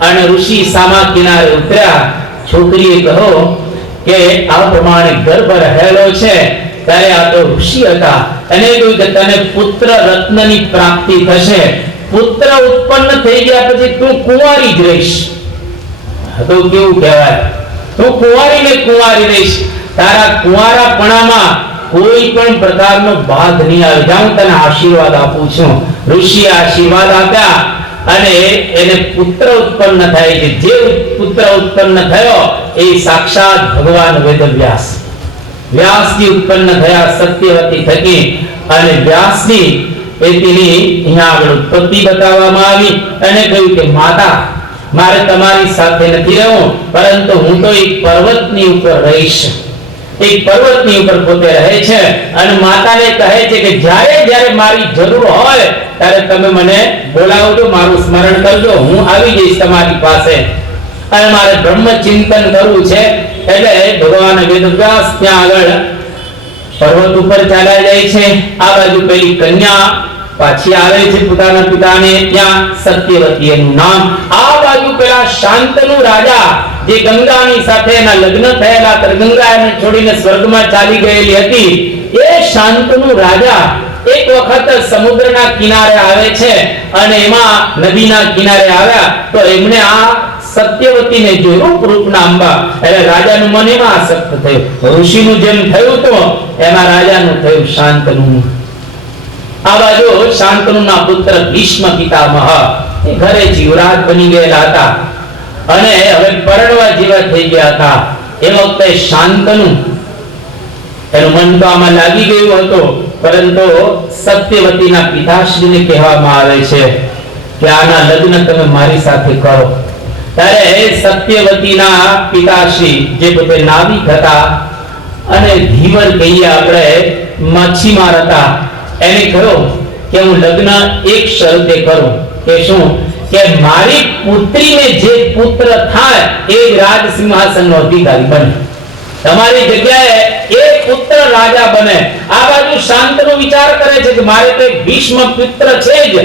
અને ઋષિ સામા કિનારે ઉતર્યા છોકરીએ કહ્યું કે આ પ્રમાણે ગર્ભ રહેલો છે ત્યારે આ તો ઋષિ હતા અને કહ્યું કે તને પુત્ર રત્નની પ્રાપ્તિ થશે પુત્ર ઉત્પન્ન થઈ ગયા પછી તું કુંવારી જ રહીશ તો કેવું કહેવાય તું કુંવારી ને કુંવારી રહીશ તારા કુંવારાપણામાં કોઈ પણ પ્રકારનો બાધ નહીં આવે જાઉં તને આશીર્વાદ આપું છું ઋષિએ આશીર્વાદ આપ્યા અને એને પુત્ર ઉત્પન્ન થાય છે જે પુત્ર ઉત્પન્ન થયો એ સાક્ષાત ભગવાન વેદવ્યાસ વ્યાસજી ઉત્પન્ન થયા સત્યવતી થકી અને વ્યાસજી એની અહીંયા આગળ ઉત્પત્તિ બતાવવામાં આવી અને કહ્યું કે માતા મારે તમારી સાથે નથી રહેવું પરંતુ હું તો એક પર્વતની ઉપર રહીશ એક પર્વતની ઉપર પોતે રહે છે અને માતાને કહે છે કે જ્યારે જ્યારે મારી જરૂર હોય ત્યારે તમે મને બોલાવજો મારું સ્મરણ કરજો હું આવી જઈશ તમારી પાસે અને મારે બ્રહ્મ ચિંતન કરવું છે એટલે ભગવાન વેદવ્યાસ ત્યાં આગળ પર્વત ઉપર ચાલ્યા જાય છે આ બાજુ પેલી કન્યા પાછી આવે છે પોતાના પિતાને ત્યાં સત્યવતી એનું નામ આ બાજુ પેલા શાંતનુ રાજા જે ગંગાની સાથે એના લગ્ન થયેલા ગંગા એને છોડીને સ્વર્ગમાં ચાલી ગયેલી હતી એ શાંતનુ રાજા એક વખત સમુદ્રના કિનારે આવે છે અને એમાં નદીના કિનારે આવ્યા તો એમણે આ સત્યવતીને જોયું રૂપના અંબા એટલે રાજાનું મન એમાં આસક્ત થયું ઋષિનું જેમ થયું તો એમાં રાજાનું થયું શાંતનું આ બાજુ શાંતનુના પુત્ર ભીષ્મ પિતામહ એ ઘરે યુવરાજ બની ગયેલા હતા અને હવે પરણવા જેવા થઈ ગયા હતા એ વખતે શાંતનુ એનું મન તો આમાં લાગી ગયું હતું પરંતુ સત્યવતીના પિતાશ્રીને કહેવામાં આવે છે કે આના લગ્ન તમે મારી સાથે કરો ત્યારે સત્યવતીના પિતાશ્રી જે પોતે નાવિક હતા અને ધીવર કહીએ આપણે માછીમાર હતા એને કહ્યું કે હું લગ્ન એક શરતે કરું કે શું કે મારી પુત્રીને જે પુત્ર થાય એ રાજ સિંહાસનનો અધિકારી બને તમારી જગ્યાએ એ પુત્ર રાજા બને આ બાજુ શાંતનો વિચાર કરે છે કે મારે તો એક ભીષ્મ પુત્ર છે જ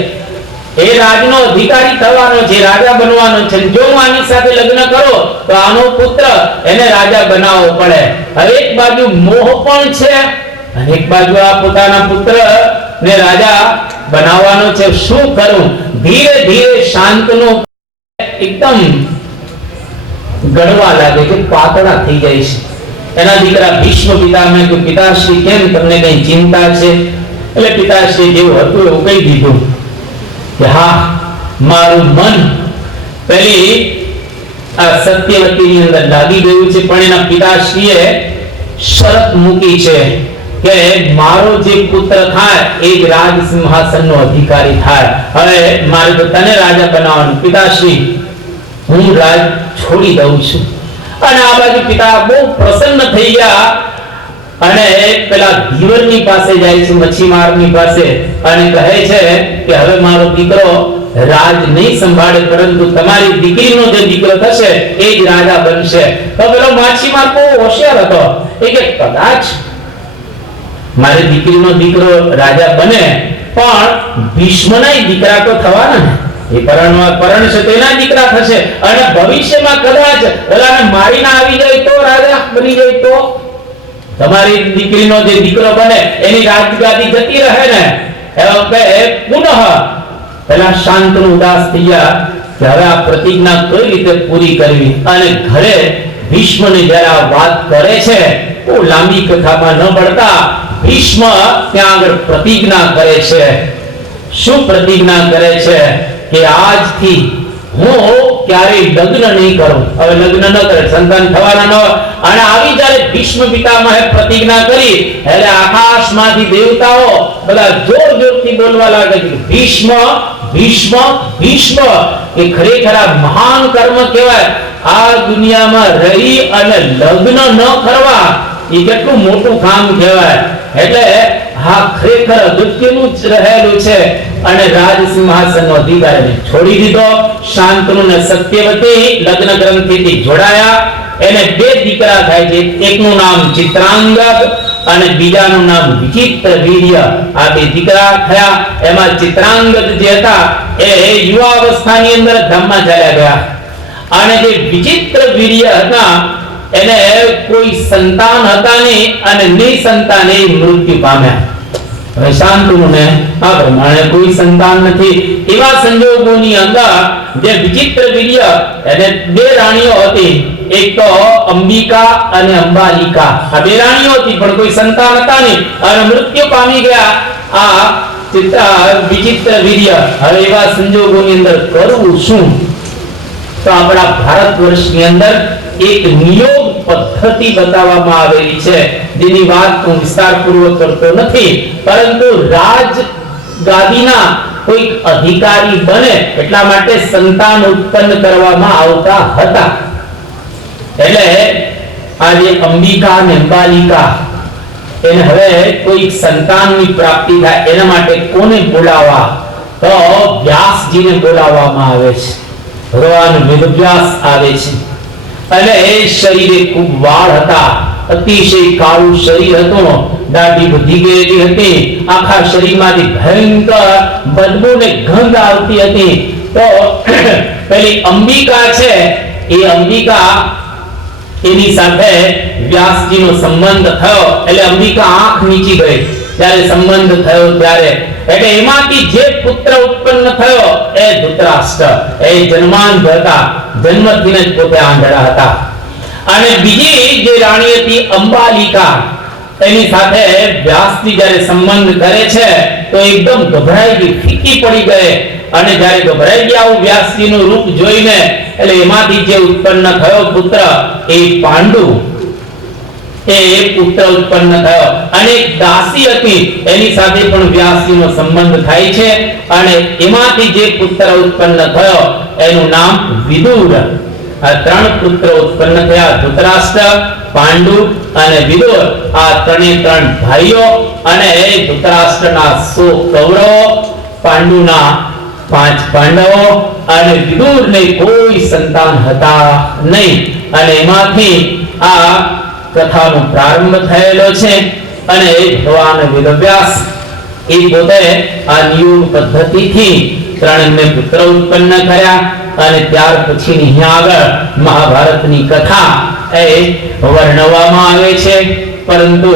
એ રાજનો અધિકારી થવાનો છે રાજા બનવાનો છે જો હું આની સાથે લગ્ન કરો તો આનો પુત્ર એને રાજા બનાવવો પડે હવે એક બાજુ મોહ પણ છે અને એક બાજુ આ પોતાના પુત્ર ને રાજા બનાવવાનો છે શું કરું ધીરે ધીરે શાંતનો એકદમ ગળવા લાગે છે પાતળા થઈ જાય છે એના દીકરા ભીષ્મ પિતામહે કે પિતાશ્રી કેમ તમને કઈ ચિંતા છે એટલે પિતાશ્રી જેવું હતું એવું કહી દીધું કે હા મારું મન પેલી આ સત્યવતીની અંદર લાગી ગયું છે પણ એના પિતાશ્રીએ શરત મૂકી છે કે મારો જે પુત્ર થાય એ જ રાજ સિંહાસનનો અધિકારી થાય હવે મારે તો તને રાજા બનાવવાનું પિતાશ્રી હું રાજ છોડી દઉં છું અને આ બાજુ પિતા બહુ પ્રસન્ન થઈ ગયા અને પેલા ધીવરની પાસે જાય છે મચ્છીમારની પાસે અને કહે છે કે હવે મારો દીકરો રાજ નહીં સંભાળે પરંતુ તમારી દીકરીનો જે દીકરો થશે એ જ રાજા બનશે તો પેલો માછીમાર બહુ હોશિયાર હતો એ કે કદાચ મારી દીકરીનો દીકરો રાજા બને પણ ભીષ્મના દીકરા તો થવાના ને એ પરણશે તો એના દીકરા થશે અને ભવિષ્યમાં કદાચ પેલાને મારીને આવી જાય તો રાજા બની જાય તો તમારી દીકરીનો જે દીકરો બને એની રાજગાદી જતી રહે ને એ વખતે પુનઃ પેલા શાંતનું ઉદાસ થઈ ગયા કે હવે આ પ્રતિજ્ઞા કઈ રીતે પૂરી કરવી અને ઘરે ભીષ્મને જ્યારે આ વાત કરે છે બહુ લાંબી કથામાં ન પડતા ભીષ્મ ત્યાં આગળ પ્રતિજ્ઞા કરે છે શું પ્રતિજ્ઞા કરે છે કે આજથી હું ક્યારેય લગ્ન નહીં કરું હવે લગ્ન ન કરે સંતાન થવાના ન અને આવી જ્યારે ભીષ્મ પિતામહે પ્રતિજ્ઞા કરી એટલે આકાશમાંથી દેવતાઓ બધા જોર જોરથી બોલવા લાગે છે ભીષ્મ ભીષ્મ ભીષ્મ એ ખરેખર આ મહાન કર્મ કહેવાય આ દુનિયામાં રહી અને લગ્ન ન કરવા એ કેટલું મોટું કામ કહેવાય એટલે હા ખરેખર અગત્યનું જ રહેલું છે અને રાજ સિંહાસનનો અધિકાર છોડી દીધો શાંતનુ ને સત્યવતી લગ્ન ગ્રંથિથી જોડાયા એને બે દીકરા થાય છે, એકનું નામ ચિત્રાંગદ અને બીજાનું નામ વિચિત્રવીર્ય. આ બે દીકરા થયા. એમાં ચિત્રાંગદ જે હતા એ યુવા અવસ્થાની અંદર ધામમાં ચાલ્યા ગયા અને જે વિચિત્રવીર્ય હતા એને કોઈ સંતાન હતા નહીં અને નિસંતાને મૃત્યુ પામ્યા. હવે શાંતુને આ પ્રમાણે કોઈ સંતાન નથી. એવા સંજોગોની અંદર જે વિચિત્રવીર્ય એને બે રાણીઓ હતી, એક તો અંબિકા અને અંબાલિકા. આ બે રાણીઓ હતી પણ કોઈ સંતાન હતા નહીં અને મૃત્યુ પામી ગયા આ વિચિત્રવીર્ય. હવે એવા સંજોગોની અંદર કરવું શું? તો આપણા ભારત વર્ષની અંદર એક નિયોગ પદ્ધતિ બતાવવામાં આવેલી છે, જેની વાત હું વિસ્તારપૂર્વક કરતો નથી, પરંતુ રાજ ગાદીના કોઈ અધિકારી બને એટલા માટે સંતાન ઉત્પન્ન કરવામાં આવતા હતા. એટલે આ જે અંબિકા અને અંબાલિકા એને હવે કોઈ સંતાનની પ્રાપ્તિ થાય એના માટે કોને બોલાવવા? તો વ્યાસજીને બોલાવવામાં આવે છે. ભગવાન વેદવ્યાસ આવે છે અને એ શરીરે ખૂબ વાળ હતા, અતિશય કાળું શરીર હતું, દાઢી વધી ગયેલી હતી, આખા શરીરમાંથી ભયંકર બદબુ ને ગંધ આવતી હતી. તો પેલી અંબિકા છે એ અંબિકા એની સાથે વ્યાસજીનો સંબંધ થયો એટલે અંબિકા આંખ નીચી ગઈ ત્યારે સંબંધ થયો ત્યારે. એટલે એમાંથી જે પુત્ર ઉત્પન્ન થયો એ ધૃતરાષ્ટ્ર, એ જન્માંધ હતા, જન્મથી જ પોતે આંધળા હતા. અને બીજી જે રાણી હતી અંબાલિકા, એની સાથે વ્યાસજી જ્યારે સંબંધ કરે છે તો એકદમ ગભરાઈ ગઈ, ફીકી પડી ગઈ. અને જ્યારે ગભરાઈ ગયા વ્યાસજીનું રૂપ જોઈને એટલે એમાંથી જે ઉત્પન્ન થયો પુત્ર એ પાંડુ, એ પુત્ર ઉત્પન્ન થયો. અને એક દાસી હતી એની સાથે પણ વ્યાસજીનો સંબંધ થાય છે અને એમાંથી જે પુત્ર ઉત્પન્ન થયો એનું નામ વિદુર. આ ત્રણ પુત્ર ઉત્પન્ન થયા, ધૃતરાષ્ટ્ર, પાંડુ અને વિદુર. આ ત્રણ ભાઈઓ અને ધૃતરાષ્ટ્રના 100 કૌરવો, પાંડુના 5 પાંડવો અને વિદુરને કોઈ સંતાન હતા નહીં. અને એમાંથી આ કથાનો પ્રારંભ થયેલો છે. અને ભગવાન વેદવ્યાસ એ પોતે આ નિયોગ પદ્ધતિથી ત્રણને પુત્ર ઉત્પન્ન કર્યા. અને ત્યાર પછી અહીંયા આગળ મહાભારતની કથા એ વર્ણવવામાં આવે છે. પરંતુ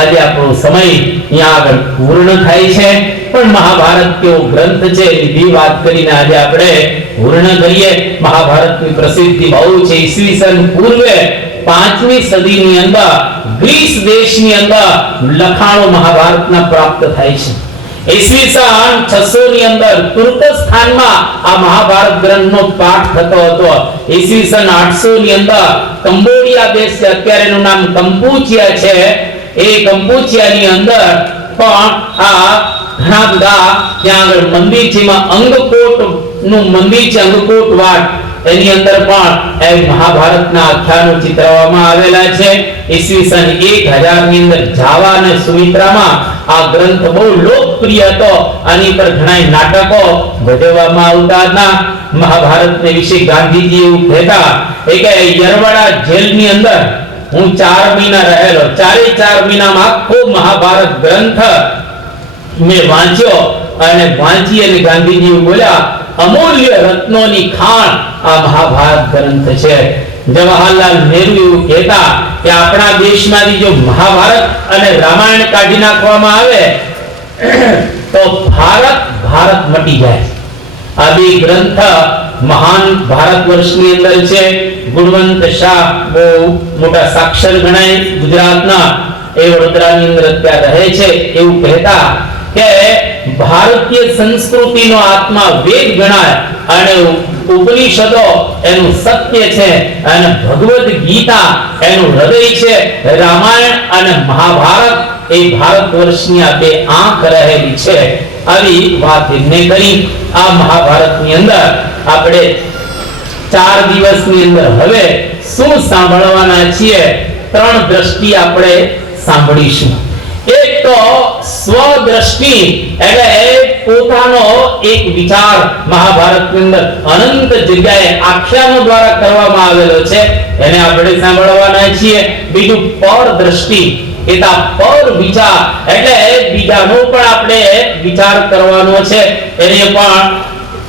આજે આપણો સમય અહીંયા આગળ પૂર્ણ થાય છે. પણ મહાભારત કેવો ગ્રંથ છે એની વાત કરીને આજે આપણે પૂર્ણ કરીએ. મહાભારતની પ્રસિદ્ધિ બહુ છે. ઈસવીસન પૂર્વે 5મી સદીની અંદર ગ્રીસ દેશની અંદર લખાણો મહાભારતના પ્રાપ્ત થાય છે. ઈસવીસન 600 ની અંદર તુર્કસ્તાનમાં આ મહાભારત ગ્રંથનો પાઠ થતો હતો. ઈસવીસન 800 ની અંદર કંબોડિયા દેશ છે, અત્યારે એનું નામ કંપુચિયા છે, એ કંપુચિયાની અંદર પણ આ ઘણા બધા ત્યાં આગળ મંદિર છે. એમાં અંગકોટ નું મંદિર છે, અંગકોટ વાટ, એની અંદર પણ એ મહાભારતના આખ્યાનો ચિતરવામાં આવેલા છે. ઈસવીસન 1000 ની અંદર જાવા અને સુમિત્રામાં આ ગ્રંથ બહુ લોકપ્રિય હતો. આની પર ઘણા નાટકો ભજવવામાં આવતા હતા. મહાભારતને વિશે ગાંધીજી એવું કહેતા કે યરવાડા જેલની અંદર હું 4 મહિના રહેલો, 4 મહિનામાં આખો મહાભારત ગ્રંથ મેં વાંચ્યો. અને વાંચી અને ગાંધીજી બોલ્યા અમૂલ્ય રત્નોની ખાણ આ મહાભારત ગ્રંથ છે. જવાહરલાલ નહેરુ એવું કહેતા કે આપણા દેશમાંથી જો મહાભારત અને રામાયણ કાઢી નાખવામાં આવે તો ભારત મટી જાય. આ બે ગ્રંથ મહાન ભારત વર્ષની અંદર છે. ગુણવંત શાહ બહુ મોટા સાક્ષર ગણાય ગુજરાતના, એ વડોદરાની અંદર અત્યારે રહે છે. એવું કહેતા કે ભારતીય સંસ્કૃતિનો આત્મા વેદ ગણાય અને ઉપનિષદો એનું સત્ય છે અને ભગવદ ગીતા એનું હૃદય છે. રામાયણ અને મહાભારત એ ભારત વર્ષની આ બે આંખ રહેલી છે. આવી વાત એમને કરી. આ મહાભારતની અંદર આપણે 4 દિવસની અંદર હવે શું સાંભળવાના છીએ? 3 દ્રષ્ટિ આપણે સાંભળીશું. એક તો સ્વદ્રષ્ટિ એટલે પોતાનો એક વિચાર મહાભારતની અંદર અનંત જગ્યાએ આખ્યાનો દ્વારા કરવામાં આવેલો છે, એને આપણે સાંભળવાના છીએ. બીજું પર દ્રષ્ટિ, એતા પર વિચાર એટલે બીજાનો પણ આપણે વિચાર કરવાનો છે. એને પણ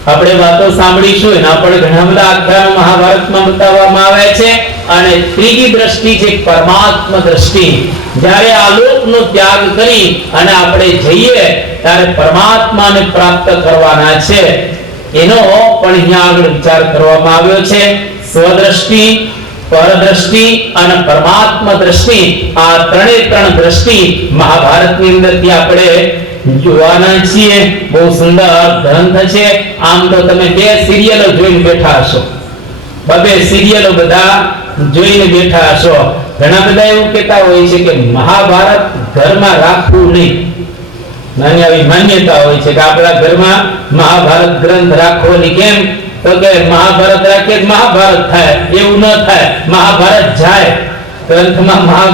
આપણે વાતો સાંભળીશું. એના પણ ઘણા બધા આખ્યાનો મહાભારતમાં બતાવવામાં આવે છે. અને ત્રીજી દ્રષ્ટિ છે પરમાત્મા દ્રષ્ટિ. જ્યારે આ લોકનો ત્યાગ કરી અને આપણે જઈએ ત્યારે પરમાત્માને પ્રાપ્ત કરવાના છે, એનો પણ અહીંયા આગળ વિચાર કરવામાં આવ્યો છે. સ્વદ્રષ્ટિ, પરદ્રષ્ટિ અને પરમાત્મા દ્રષ્ટિ, આ ત્રણ દ્રષ્ટિ મહાભારતની અંદરથી આપણે જોવાના છીએ. બહુ સુંદર ગ્રંથ છે. આમ તો તમે 2 સિરિયલો જોઈને બેઠા હશો, 2 સિરિયલો બધા જોઈને બેઠા હશો. ઘણા બધા એવું કહેતા હોય છે કે મહાભારત ઘરમાં રાખવું નહીં. નાની આવી માન્યતા હોય છે કે આપણા ઘરમાં મહાભારત ગ્રંથ રાખવાની. કેમ? તો કે મહાભારત રાખીએ મહાભારત થાય, એવું ન થાય. મહાભારત જાય. ગ્રંથમાં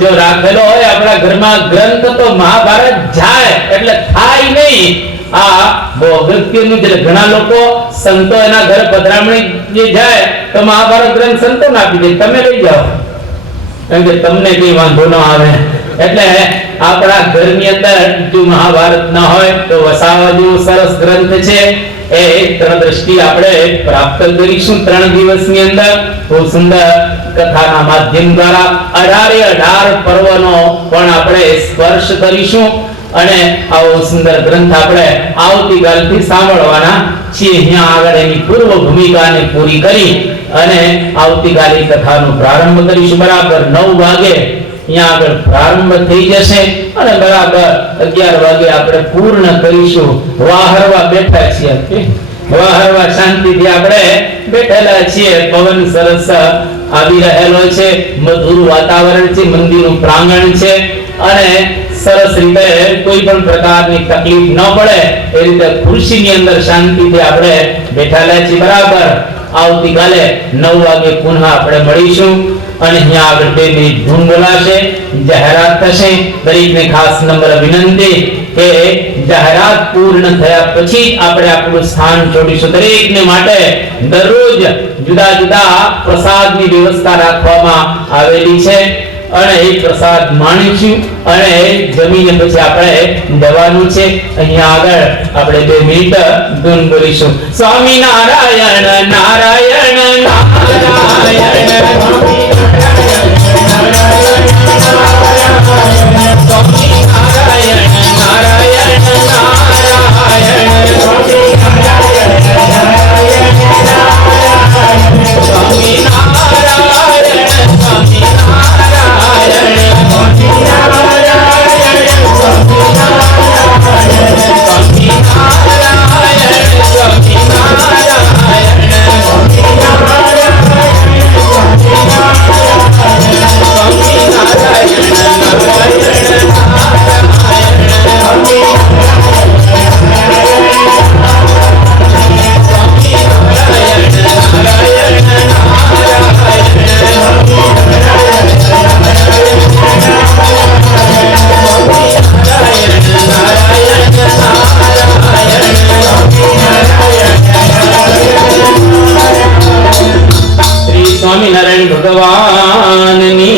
જો રાખેલો હોય આપણા ઘરમાં ગ્રંથ તો મહાભારત જાય એટલે થાય નહીં. આ બહુ અગત્યનું છે. ઘણા લોકો સંતો એના ઘરે પધરામણી જે જાય તો મહાભારત ગ્રંથ સંતોને આપી દે, તમે લઈ જાઓ, કારણ કે તમને કઈ વાંધો ન આવે. એટલે આપણા ઘરની અંદર જો મહાભારત ન હોય તો વસાવા જેવો સરસ ગ્રંથ છે. એ ત્રણ દ્રષ્ટિ આપણે પ્રાપ્ત કરીશું 3 દિવસની અંદર. બહુ સુંદર કથાના માધ્યમ દ્વારા 18 પર્વનો પણ આપણે સ્પર્શ કરીશું. અને આવો સુંદર ગ્રંથ આપણે આવતીકાલથી સાંભળવાના છીએ. અહીંયા આગળ એની પૂર્વ ભૂમિકાને પૂરી કરી અને આવતીકાલે કથાનો પ્રારંભ કરીશું. બરાબર 9 વાગે અહીંયા આગળ પ્રારંભ થઈ જશે અને બરાબર 11 વાગે આપણે પૂર્ણ કરીશું. વાહરવા બેઠા છીએ, વાહરવા શાંતિથી આપણે બેઠેલા છીએ. પવન સરસ આવી રહેલો છે, મધુર વાતાવરણ છે, મંદિરનું પ્રાંગણ છે અને સરસ રીતે કોઈ પણ પ્રકારની તકલીફ ન પડે એ રીતે ખુરશીની અંદર શાંતિથી આપણે બેઠેલા છીએ. બરાબર આવતીકાલે 9 વાગે પુનઃ આપણે મળીશું અને અહીંયા આગળ 2 મિનિટ ધૂન બોલાશે, જાહેરાત થશે. દરેકને ખાસ નમ્ર વિનંતી કે જાહેરાત પૂર્ણ થયા પછી આપણે આપણું સ્થાન છોડીશું. દરેકને માટે દરરોજ જુદા જુદા પ્રસાદની વ્યવસ્થા રાખવામાં આવેલી છે અને એ પ્રસાદ માણીશું અને જમીને પછી આપણે જવાનું છે. અહીંયા આગળ આપણે 2 મિનિટ ધૂન બોલીશું. સ્વામી નારાયણ નારાયણ નારાયણ, સ્વામી નારાયણ નારાયણ, સ્વામી નારાયણ નારાયણ નારાયણ, સ્વામી નારાયણ નારાયણ નારાયણ, સ્વામી નારાયણ સ્વામી નારાયણ, સ્વામી નારાયણ સ્વામી નારાયણ, સ્વામી નારાયણ સ્વામી સ્વામિનારાયણ ભગવાનની